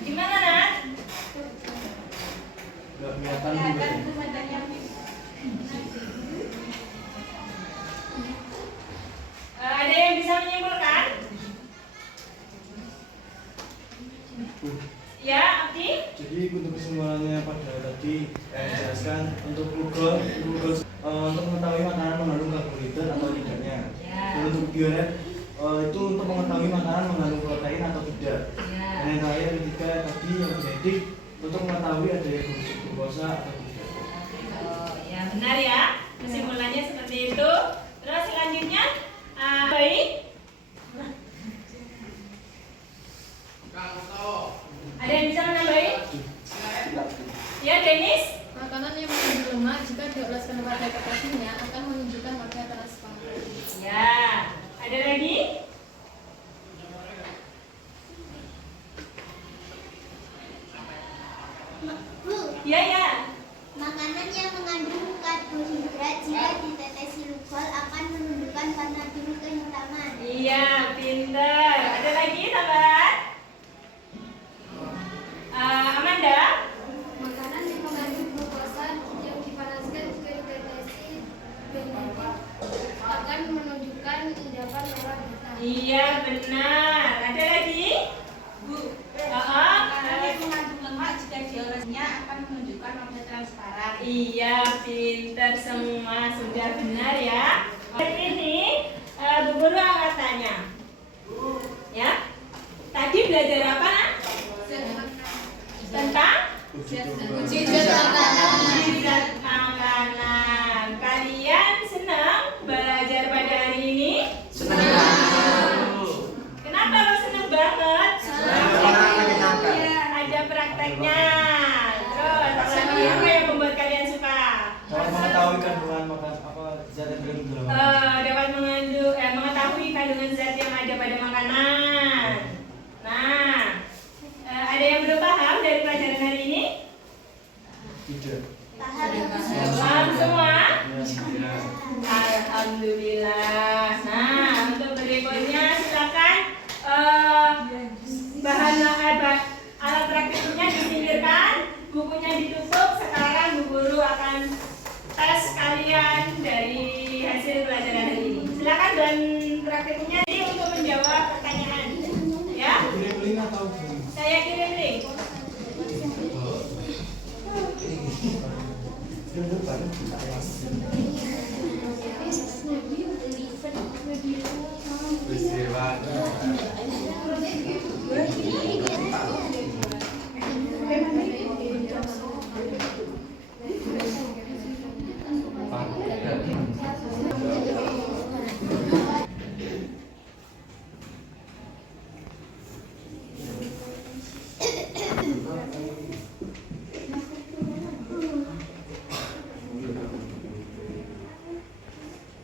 Gimana, Nat? Nggak kelihatan juga. Ada yang bisa menyimpulkan? Ya, Abdi? Jadi untuk kesimpulannya pada tadi jelaskan untuk Google untuk mengetahui makanan mengandung karbohidrat atau tidaknya. Dan untuk bioret itu untuk mengetahui makanan mengandung protein atau tidak. Dan yang terakhir ketiga tadi yang genetik untuk mengetahui adanya glukosa atau tidak. Oh, ya benar ya. Kesimpulannya seperti itu. Terus selanjutnya, baik. Ada yang bisa menambahi? Ya, Denis? Makanan yang mengandung lemak jika dioleskan pada kertas minyak akan menunjukkan warna transparan. Ya, ada lagi? Bu, Ya. makanan yang mengandung karbohidrat jika ditetesi lugol akan menunjukkan warna biru kehitaman. Iya, pinter. Ada lagi tambahan? Amanda? Makanan yang mengandung glukosa yang dipanaskan jika ditetesi benefit akan menunjukkan endapan merah hitam. Iya, benar. Ada lagi? Bu. Makanan yang mengandung lemak jika diolesnya akan menunjukkan warna transparan. Iya, pinter semua. Sudah benar ya. Hari ini Bu Guru akan tanya. Ya. Tadi belajar apa, Nak? Tentang Uji zat makanan. Kalian senang belajar pada hari ini? Senang. Kenapa lo senang banget? Ada prakteknya. Terus apa yang membuat kalian suka? mengetahui kandungan zat yang berkandung dalam Dapat mengetahui kandungan zat yang ada pada makanan. Nah, ada yang belum paham dari pelajaran hari ini? tidak. Paham semua? Ya. Alhamdulillah. Nah, untuk berikutnya silakan bahan alat praktiknya disingkirkan, bukunya ditutup. Sekarang Bu Guru akan tes kalian dari hasil Silakan dan praktiknya ini untuk menjawab pertanyaan. Ya. Kirim link atau Saya kirim link.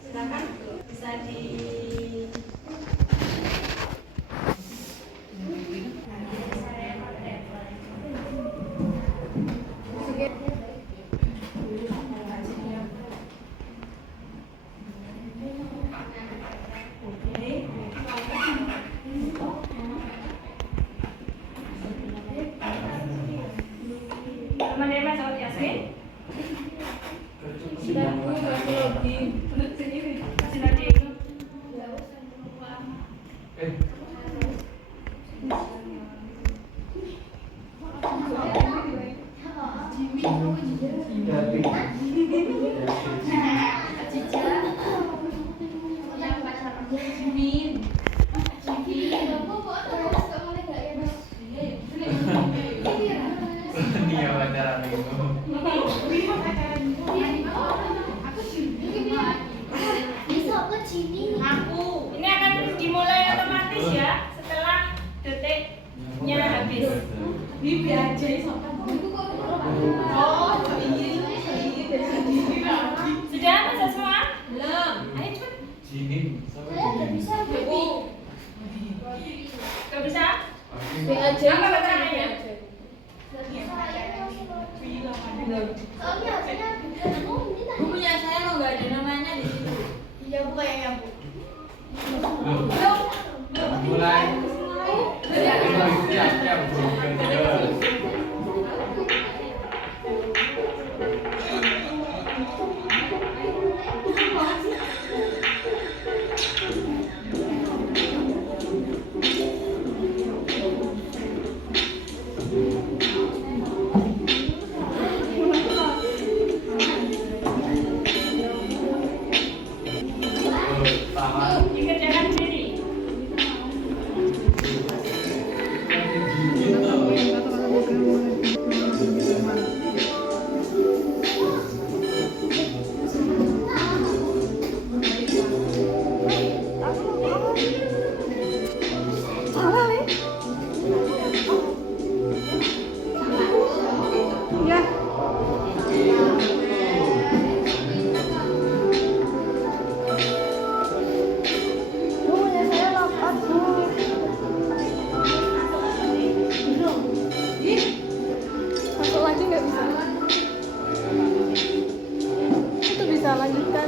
Silakan bisa di menerima jawab Yasmin. Ini akan dimulai otomatis ya setelah detiknya habis. Sudah bisa semua? Belum. Ayo cepat. Gak bisa? Apa keterangannya? Bukunya saya lo nggak ada namanya di situ. Iya buka yang Bu. Mulai. Siap. Dikerjakan sendiri. Masuk lagi nggak bisa. Itu bisa lanjutkan.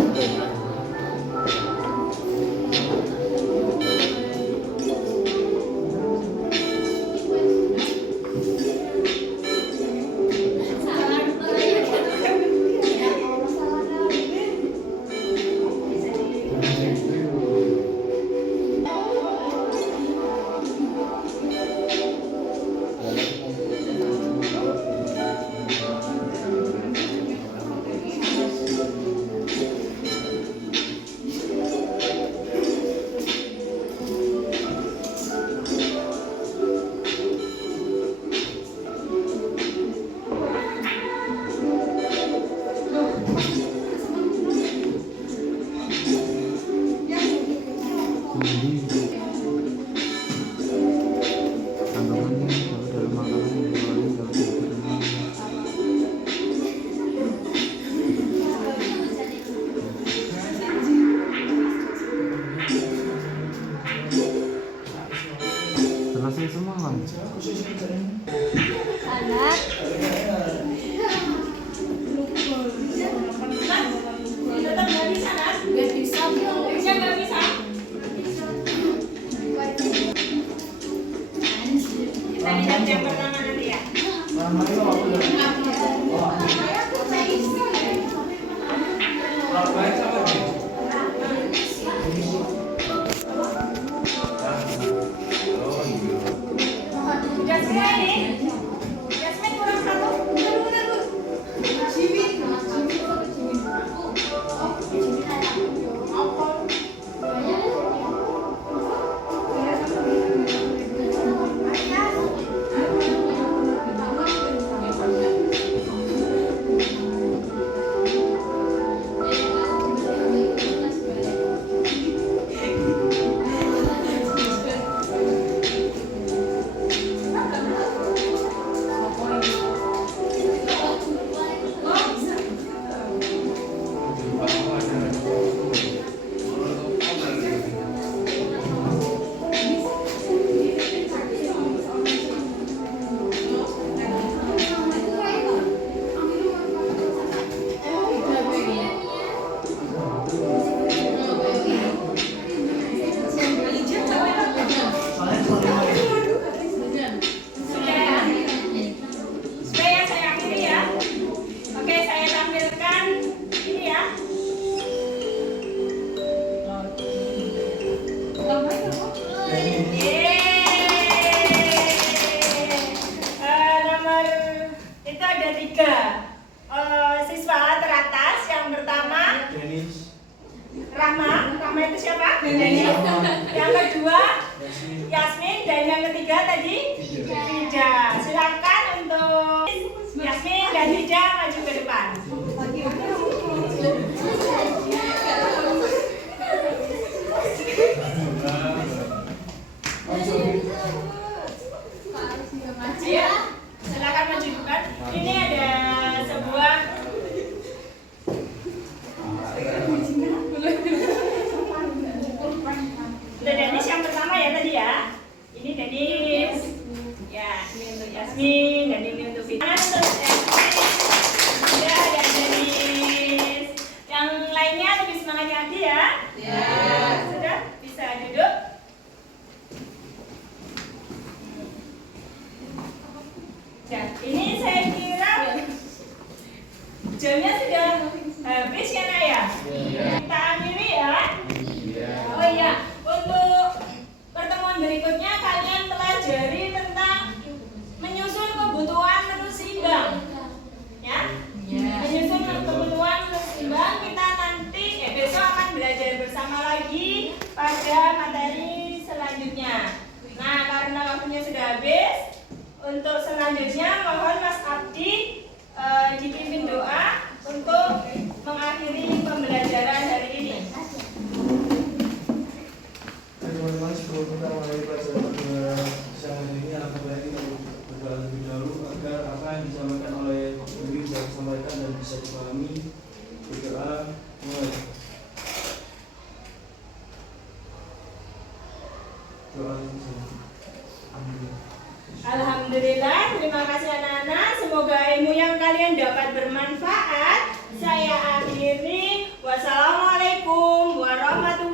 Selesai semua kan? Anak. Tetap nggak bisa, Nas? Nggak bisa. Bisa nggak bisa? Rahma itu siapa? Yang kedua Yasmin, dan yang ketiga tadi Fida. Silakan untuk Yasmin dan Fida maju ke depan. Ayo, silakan maju depan. Ini ada sebuah Denis yang pertama ya tadi ya. Ini Denis. Ya, ini untuk Yasmin dan ini untuk Fitna. Untuk Yasmin. Sudah ada Denis. Yang lainnya lebih semangat lagi ya. Ya. Sudah bisa duduk. Ya, ini saya kira jamnya sudah habis ya Nak ya. Kita akhiri ya. Oh iya, untuk pertemuan berikutnya kalian pelajari tentang menyusun kebutuhan menu seimbang. Ya? Menyusun kebutuhan menu seimbang, kita nanti besok akan belajar bersama lagi pada materi selanjutnya. Nah, karena waktunya sudah habis, untuk selanjutnya mohon Mas Abdi dipimpin doa untuk mengakhiri pembelajaran hari ini. Teman-teman, sebelum kita mulai pelajaran pada siang hari ini, alangkah baik kita berdoa terlebih dahulu agar apa yang disampaikan oleh Dewi bisa disampaikan dan bisa dipahami. Berdoa mulai. Doa Alhamdulillah, terima kasih anak-anak. Semoga ilmu yang kalian dapat bermanfaat. Saya akhiri. Wassalamualaikum warahmatullahi wabarakatuh.